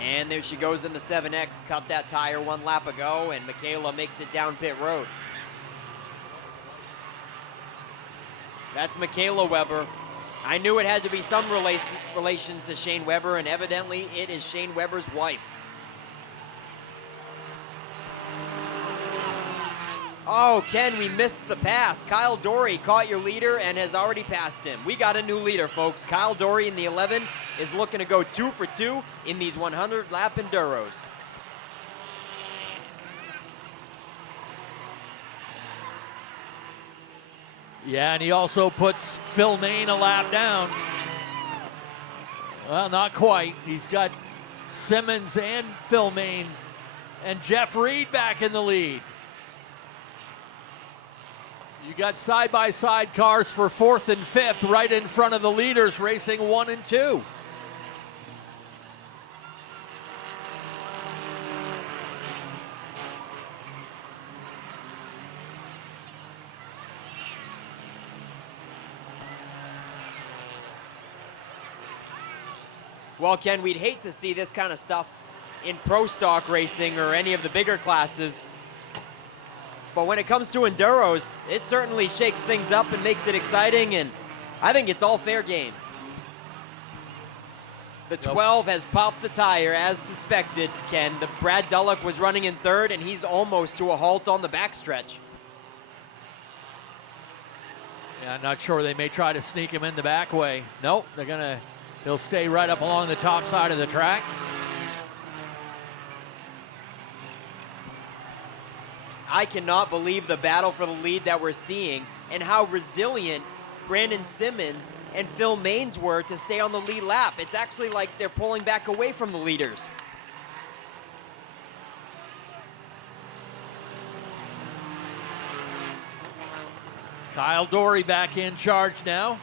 And there she goes in the 7X, cut that tire 1 lap ago, and Michaela makes it down pit road. That's Michaela Weber. I knew it had to be some relation to Shane Weber, and evidently it is Shane Weber's wife. Oh, Ken, we missed the pass. Kyle Dory caught your leader and has already passed him. We got a new leader, folks. Kyle Dory in the 11 is looking to go 2 for 2 in these 100-lap Enduros. Yeah, and he also puts Phil Main a lap down. Well, not quite. He's got Simmons and Phil Main and Jeff Reed back in the lead. You got side-by-side cars for 4th and 5th right in front of the leaders racing 1 and 2. Well, Ken, we'd hate to see this kind of stuff in pro stock racing or any of the bigger classes. But when it comes to Enduros, it certainly shakes things up and makes it exciting, and I think it's all fair game. The 12 has popped the tire as suspected, Ken. The Brad Dullock was running in 3rd, and he's almost to a halt on the backstretch. Yeah, I'm not sure. They may try to sneak him in the back way. Nope, he'll stay right up along the top side of the track. I cannot believe the battle for the lead that we're seeing and how resilient Brandon Simmons and Phil Maines were to stay on the lead lap. It's actually like they're pulling back away from the leaders. Kyle Dory back in charge now.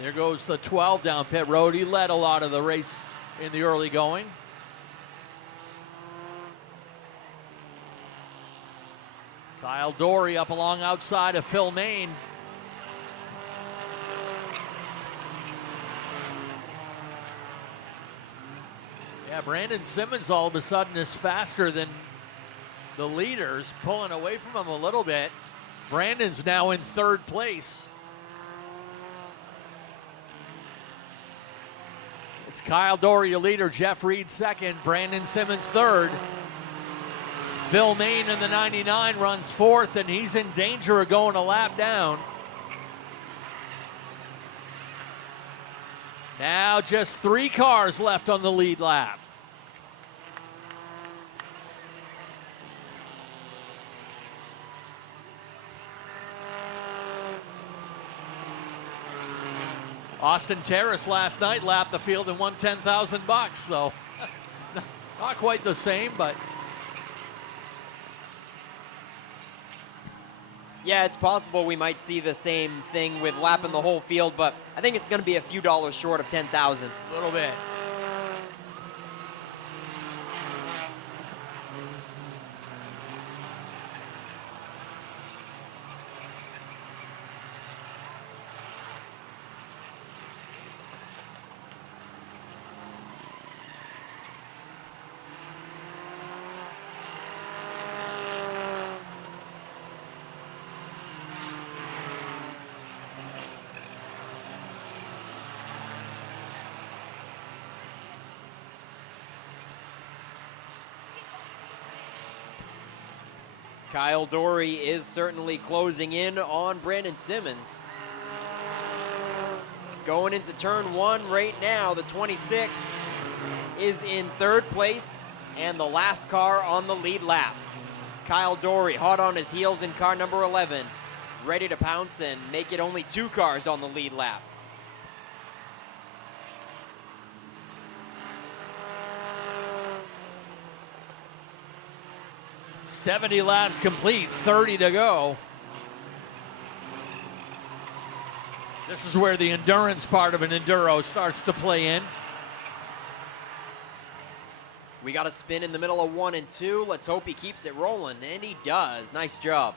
There goes the 12 down pit road. He led a lot of the race in the early going. Kyle Dory up along outside of Phil Main. Yeah, Brandon Simmons all of a sudden is faster than the leaders, pulling away from him a little bit. Brandon's now in third place. It's Kyle Dory, your leader, Jeff Reed second, Brandon Simmons third. Phil Main in the 99 runs fourth, and he's in danger of going a lap down. Now just 3 cars left on the lead lap. Austin Terrace last night lapped the field and won $10,000, so not quite the same, but Yeah, it's possible we might see the same thing with lapping the whole field, but I think it's going to be a few dollars short of 10,000. a little bit. Kyle Dory is certainly closing in on Brandon Simmons. Going into turn 1 right now, the 26 is in third place and the last car on the lead lap. Kyle Dory hot on his heels in car number 11, ready to pounce and make it only 2 cars on the lead lap. $70 laps complete, 30 to go. This is where the endurance part of an Enduro starts to play in. We got a spin in the middle of 1 and 2. Let's hope he keeps it rolling, and he does. Nice job.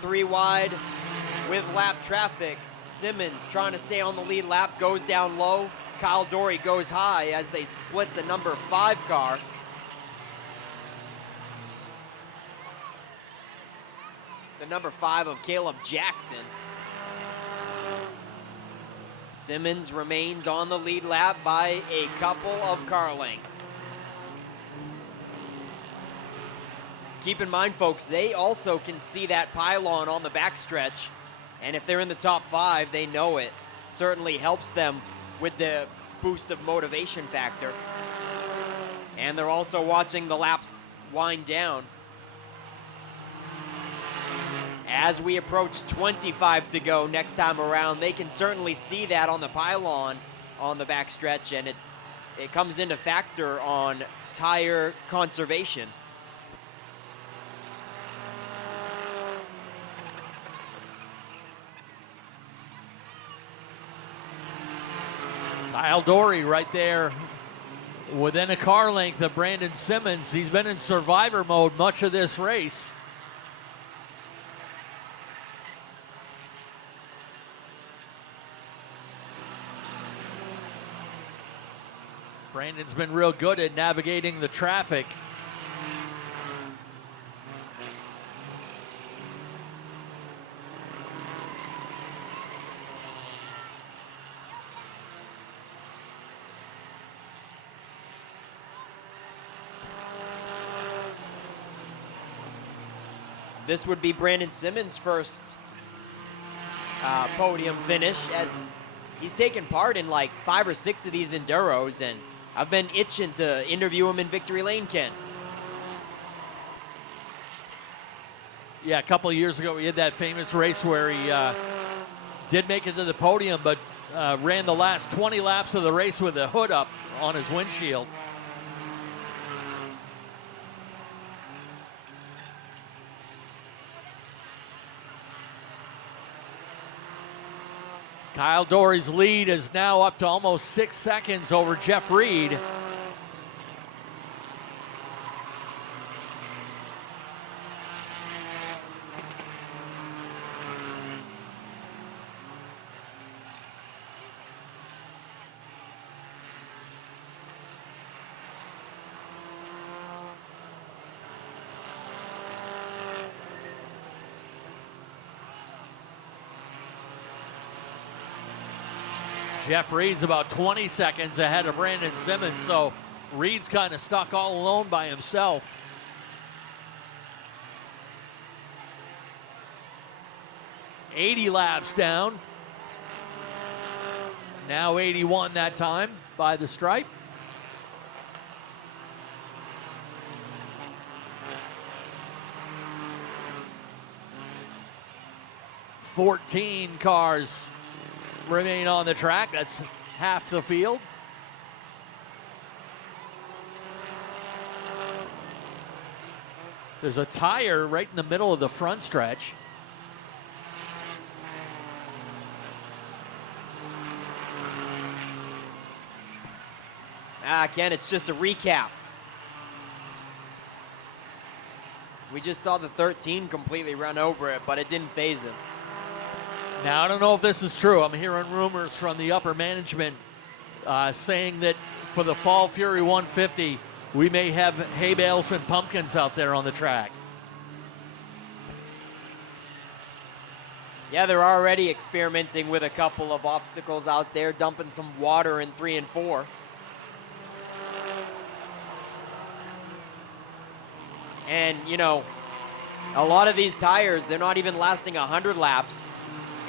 3 wide with lap traffic. Simmons trying to stay on the lead lap, goes down low. Kyle Dory goes high as they split the number 5 car. The number 5 of Caleb Jackson. Simmons remains on the lead lap by a couple of car lengths. Keep in mind, folks, they also can see that pylon on the backstretch, and if they're in the top 5, they know it. Certainly helps them with the boost of motivation factor. And they're also watching the laps wind down. As we approach 25 to go next time around, they can certainly see that on the pylon on the backstretch, and it comes into factor on tire conservation. Kyle Dory right there within a car length of Brandon Simmons. He's been in survivor mode much of this race. Brandon's been real good at navigating the traffic. This would be Brandon Simmons' first podium finish, as he's taken part in like 5 or 6 of these Enduros, and I've been itching to interview him in Victory Lane, Ken. Yeah, a couple of years ago, we had that famous race where he did make it to the podium, but ran the last 20 laps of the race with the hood up on his windshield. Kyle Dory's lead is now up to almost 6 seconds over Jeff Reed. Jeff Reed's about 20 seconds ahead of Brandon Simmons, so Reed's kind of stuck all alone by himself. $80 laps down. Now 81 that time by the stripe. $14 cars remain on the track. That's half the field. There's a tire right in the middle of the front stretch. Ken, it's just a recap. We just saw the 13 completely run over it, but it didn't phase him. Now, I don't know if this is true. I'm hearing rumors from the upper management saying that for the Fall Fury 150, we may have hay bales and pumpkins out there on the track. Yeah, they're already experimenting with a couple of obstacles out there, dumping some water in 3 and 4. And, you know, a lot of these tires, they're not even lasting 100 laps.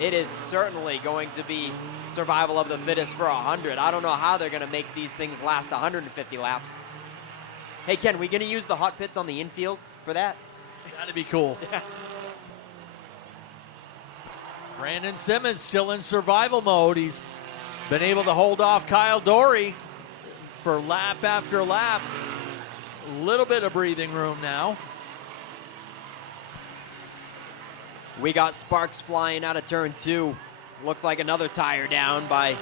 It is certainly going to be survival of the fittest for 100. I don't know how they're going to make these things last 150 laps. Hey, Ken, we going to use the hot pits on the infield for that? That'd be cool. Yeah. Brandon Simmons still in survival mode. He's been able to hold off Kyle Dory for lap after lap. A little bit of breathing room now. We got sparks flying out of turn 2. Looks like another tire down by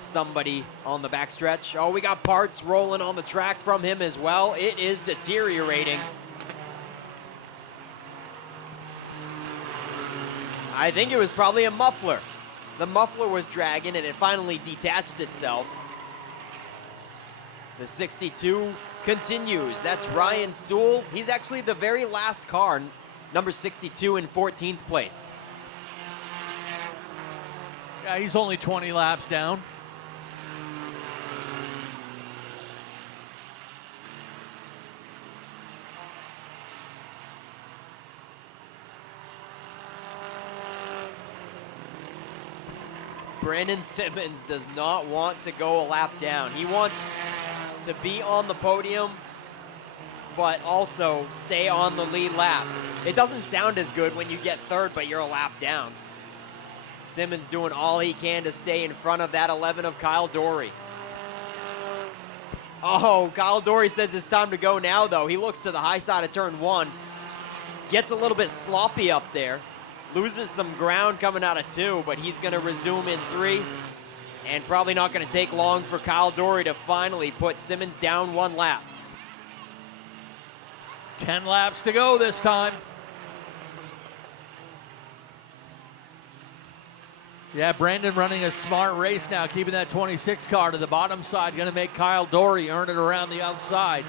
somebody on the backstretch. Oh, we got parts rolling on the track from him as well. It is deteriorating. I think it was probably a muffler. The muffler was dragging and it finally detached itself. The 62 continues. That's Ryan Sewell. He's actually the very last car, number 62 in 14th place. Yeah, he's only 20 laps down. Brandon Simmons does not want to go a lap down. He wants to be on the podium, but also stay on the lead lap. It doesn't sound as good when you get third, but you're a lap down. Simmons doing all he can to stay in front of that 11 of Kyle Dory. Oh, Kyle Dory says it's time to go now, though. He looks to the high side of turn 1. Gets a little bit sloppy up there. Loses some ground coming out of 2, but he's going to resume in 3. And probably not going to take long for Kyle Dory to finally put Simmons down 1 lap. 10 laps to go this time. Yeah, Brandon running a smart race now, keeping that 26 car to the bottom side. Going to make Kyle Dory earn it around the outside.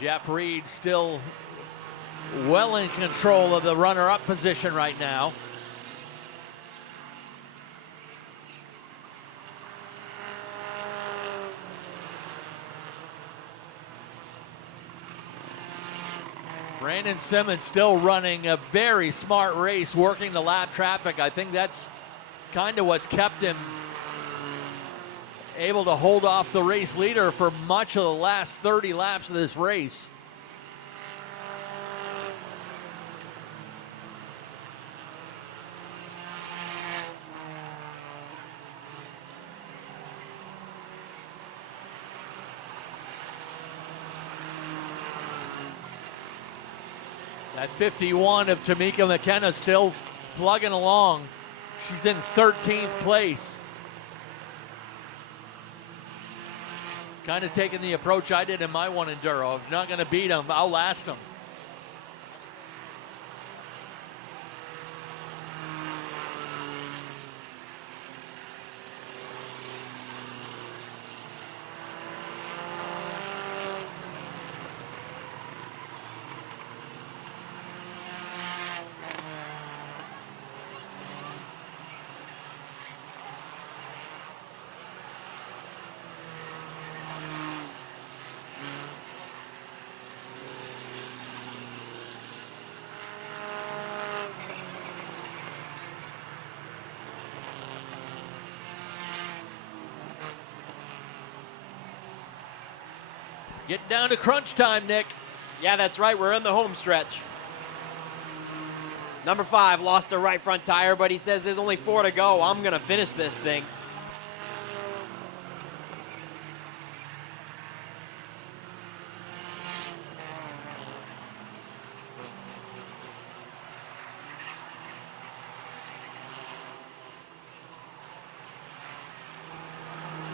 Jeff Reed still well in control of the runner-up position right now. Brandon Simmons still running a very smart race, working the lap traffic. I think that's kind of what's kept him able to hold off the race leader for much of the last 30 laps of this race. That 51 of Tamika McKenna still plugging along. She's in 13th place. Kind of taking the approach I did in my one Enduro. If not going to beat him, I'll last him. Getting down to crunch time, Nick. Yeah, that's right. We're in the home stretch. Number 5 lost a right front tire, but he says there's only 4 to go. I'm going to finish this thing.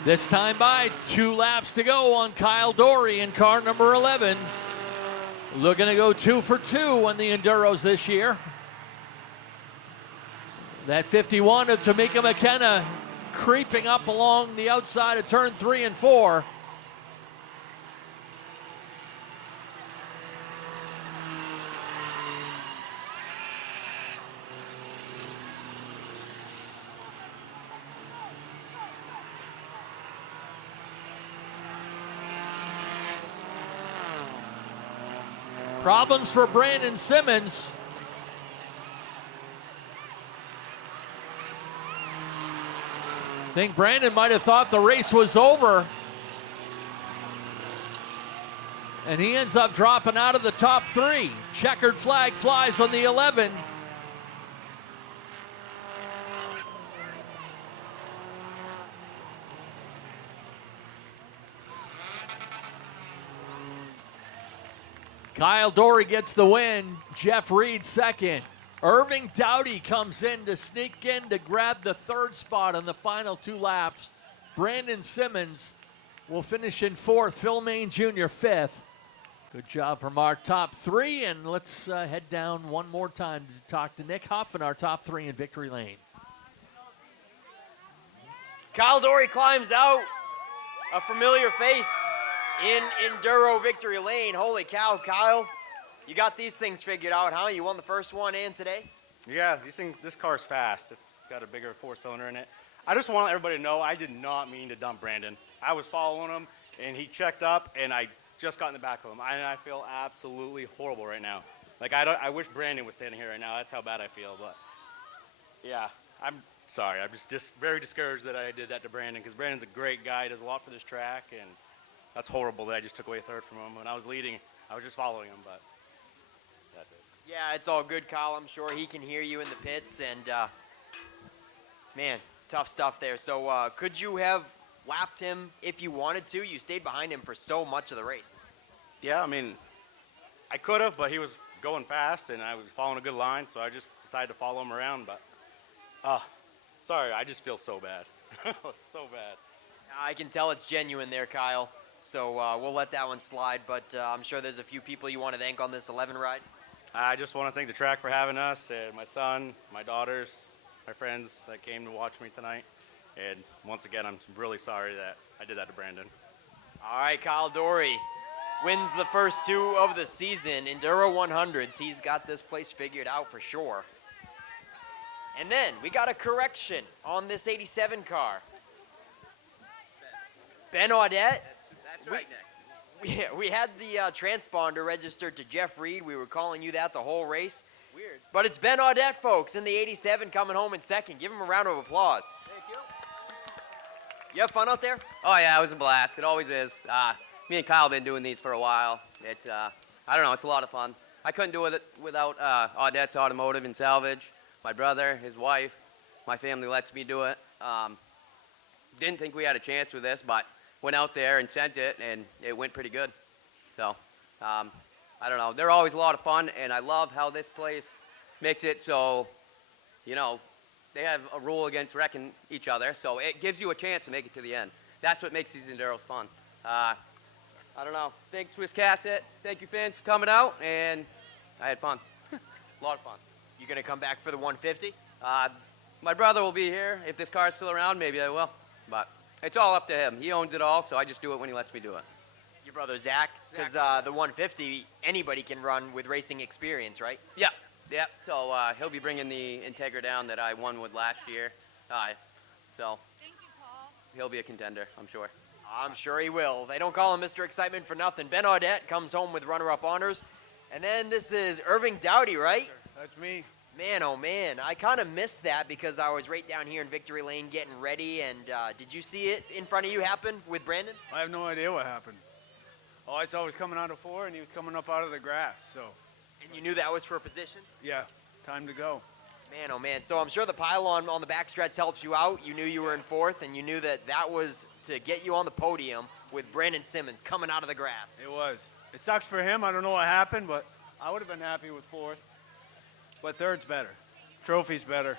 This time by 2 laps to go on Kyle Dory in car number 11. Looking to go 2 for 2 on the Enduros this year. That 51 of Tamika McKenna creeping up along the outside of turn 3 and 4. Problems for Brandon Simmons. I think Brandon might have thought the race was over. And he ends up dropping out of the top 3. Checkered flag flies on the 11. Kyle Dory gets the win. Jeff Reed second. Irving Dowdy comes in to sneak in to grab the 3rd spot on the final 2 laps. Brandon Simmons will finish in 4th. Phil Main Jr. 5th. Good job from our top 3. And let's head down one more time to talk to Nick Huff and our top 3 in Victory Lane. Kyle Dory climbs out. A familiar face in Enduro Victory Lane. Holy cow, Kyle. You got these things figured out, huh? You won the first one and today? Yeah, this car's fast. It's got a bigger 4-cylinder in it. I just want everybody to know I did not mean to dump Brandon. I was following him, and he checked up, and I just got in the back of him. And I feel absolutely horrible right now. Like, I wish Brandon was standing here right now. That's how bad I feel. But, yeah, I'm sorry. I'm just very discouraged that I did that to Brandon, because Brandon's a great guy. He does a lot for this track, and that's horrible that I just took away 3rd from him. When I was leading, I was just following him, but that's it. Yeah, it's all good, Kyle. I'm sure he can hear you in the pits. And, man, tough stuff there. So could you have lapped him if you wanted to? You stayed behind him for so much of the race. Yeah, I mean, I could have, but he was going fast, and I was following a good line, so I just decided to follow him around. But, sorry, I just feel so bad. So bad. I can tell it's genuine there, Kyle. So we'll let that one slide, but I'm sure there's a few people you want to thank on this 11 ride. I just want to thank the track for having us, and my son, my daughters, my friends that came to watch me tonight. And once again, I'm really sorry that I did that to Brandon. All right, Kyle Dory wins the first 2 of the season. Enduro 100s, he's got this place figured out for sure. And then we got a correction on this 87 car. Ben Audette. That's right, Nick. We had the transponder registered to Jeff Reed. We were calling you that the whole race. Weird. But it's Ben Audette, folks, in the 87 coming home in 2nd. Give him a round of applause. Thank you. You have fun out there? Oh, yeah, it was a blast. It always is. Me and Kyle have been doing these for a while. It's, I don't know, it's a lot of fun. I couldn't do it without Audette's Automotive and Salvage, my brother, his wife. My family lets me do it. Didn't think we had a chance with this, but went out there and sent it, and it went pretty good. So, I don't know. They're always a lot of fun, and I love how this place makes it so, you know, they have a rule against wrecking each other, so it gives you a chance to make it to the end. That's what makes these Enduros fun. I don't know. Thanks, Swiss Cassette. Thank you, fans, for coming out, and I had fun. A lot of fun. You going to come back for the 150? My brother will be here. If this car's still around, maybe I will. But it's all up to him. He owns it all, so I just do it when he lets me do it. Your brother, Zach? Because the 150, anybody can run with racing experience, right? Yeah. Yeah. So he'll be bringing the Integra down that I won with last year. So he'll be a contender, I'm sure. I'm sure he will. They don't call him Mr. Excitement for nothing. Ben Audette comes home with runner-up honors. And then this is Irving Dowdy, right? That's me. Man, oh man, I kind of missed that because I was right down here in Victory Lane getting ready. And did you see it in front of you happen with Brandon? I have no idea what happened. Oh, I saw he was coming out of 4, and he was coming up out of the grass. So. And you knew that was for a position? Yeah, time to go. Man, oh man. So I'm sure the pylon on the backstretch helps you out. You knew you were in 4th, and you knew that that was to get you on the podium with Brandon Simmons coming out of the grass. It was. It sucks for him. I don't know what happened, but I would have been happy with 4th. But 3rd's better. Trophy's better.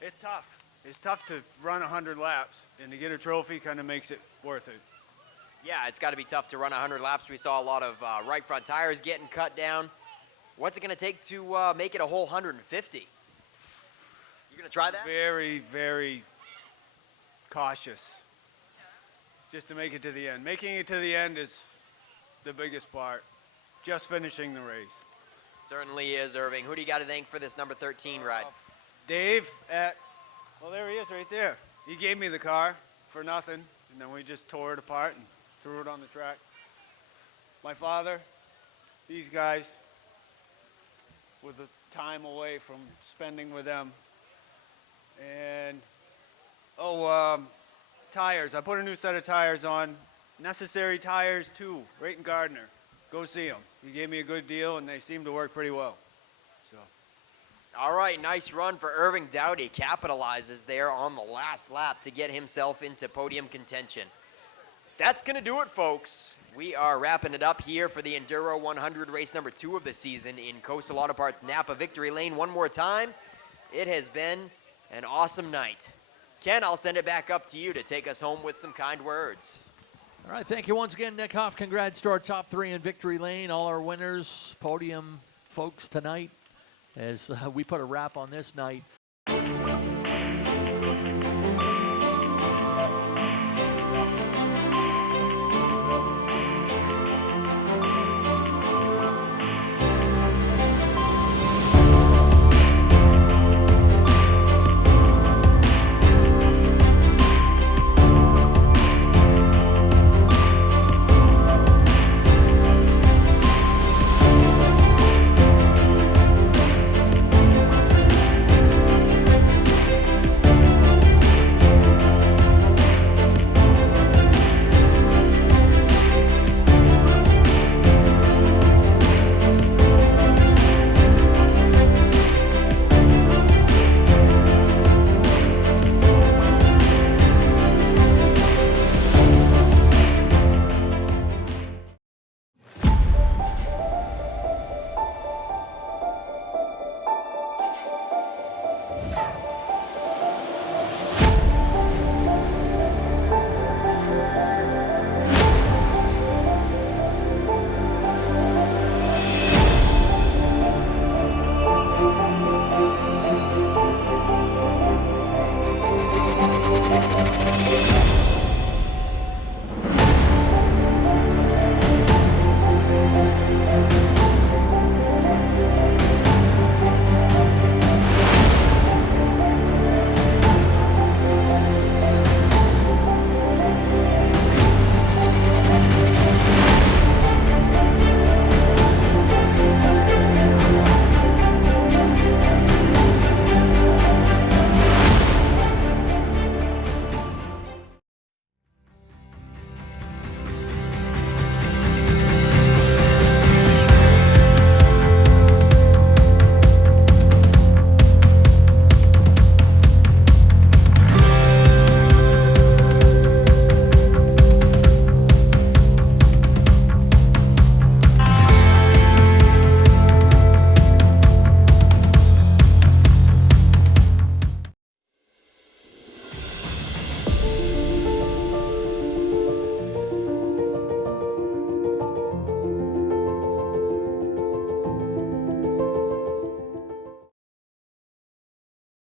It's tough. It's tough to run 100 laps, and to get a trophy kind of makes it worth it. Yeah, it's got to be tough to run 100 laps. We saw a lot of right front tires getting cut down. What's it going to take to make it a whole 150? You going to try that? Very, very cautious. Just to make it to the end. Making it to the end is the biggest part. Just finishing the race. Certainly is, Irving. Who do you got to thank for this number 13 ride? Dave well, there he is right there. He gave me the car for nothing, and then we just tore it apart and threw it on the track. My father, these guys, with the time away from spending with them. And, tires. I put a new set of tires on. Necessary Tires 2, Rayton Gardner. Go see him. He gave me a good deal, and they seem to work pretty well. So. All right, nice run for Irving Dowdy. Capitalizes there on the last lap to get himself into podium contention. That's going to do it, folks. We are wrapping it up here for the Enduro 100 race number 2 of the season in Coastal Auto Parts Napa Victory Lane. One more time, it has been an awesome night. Ken, I'll send it back up to you to take us home with some kind words. All right, thank you once again, Nick Hoff. Congrats to our top 3 in Victory Lane, all our winners, podium folks tonight, as we put a wrap on this night.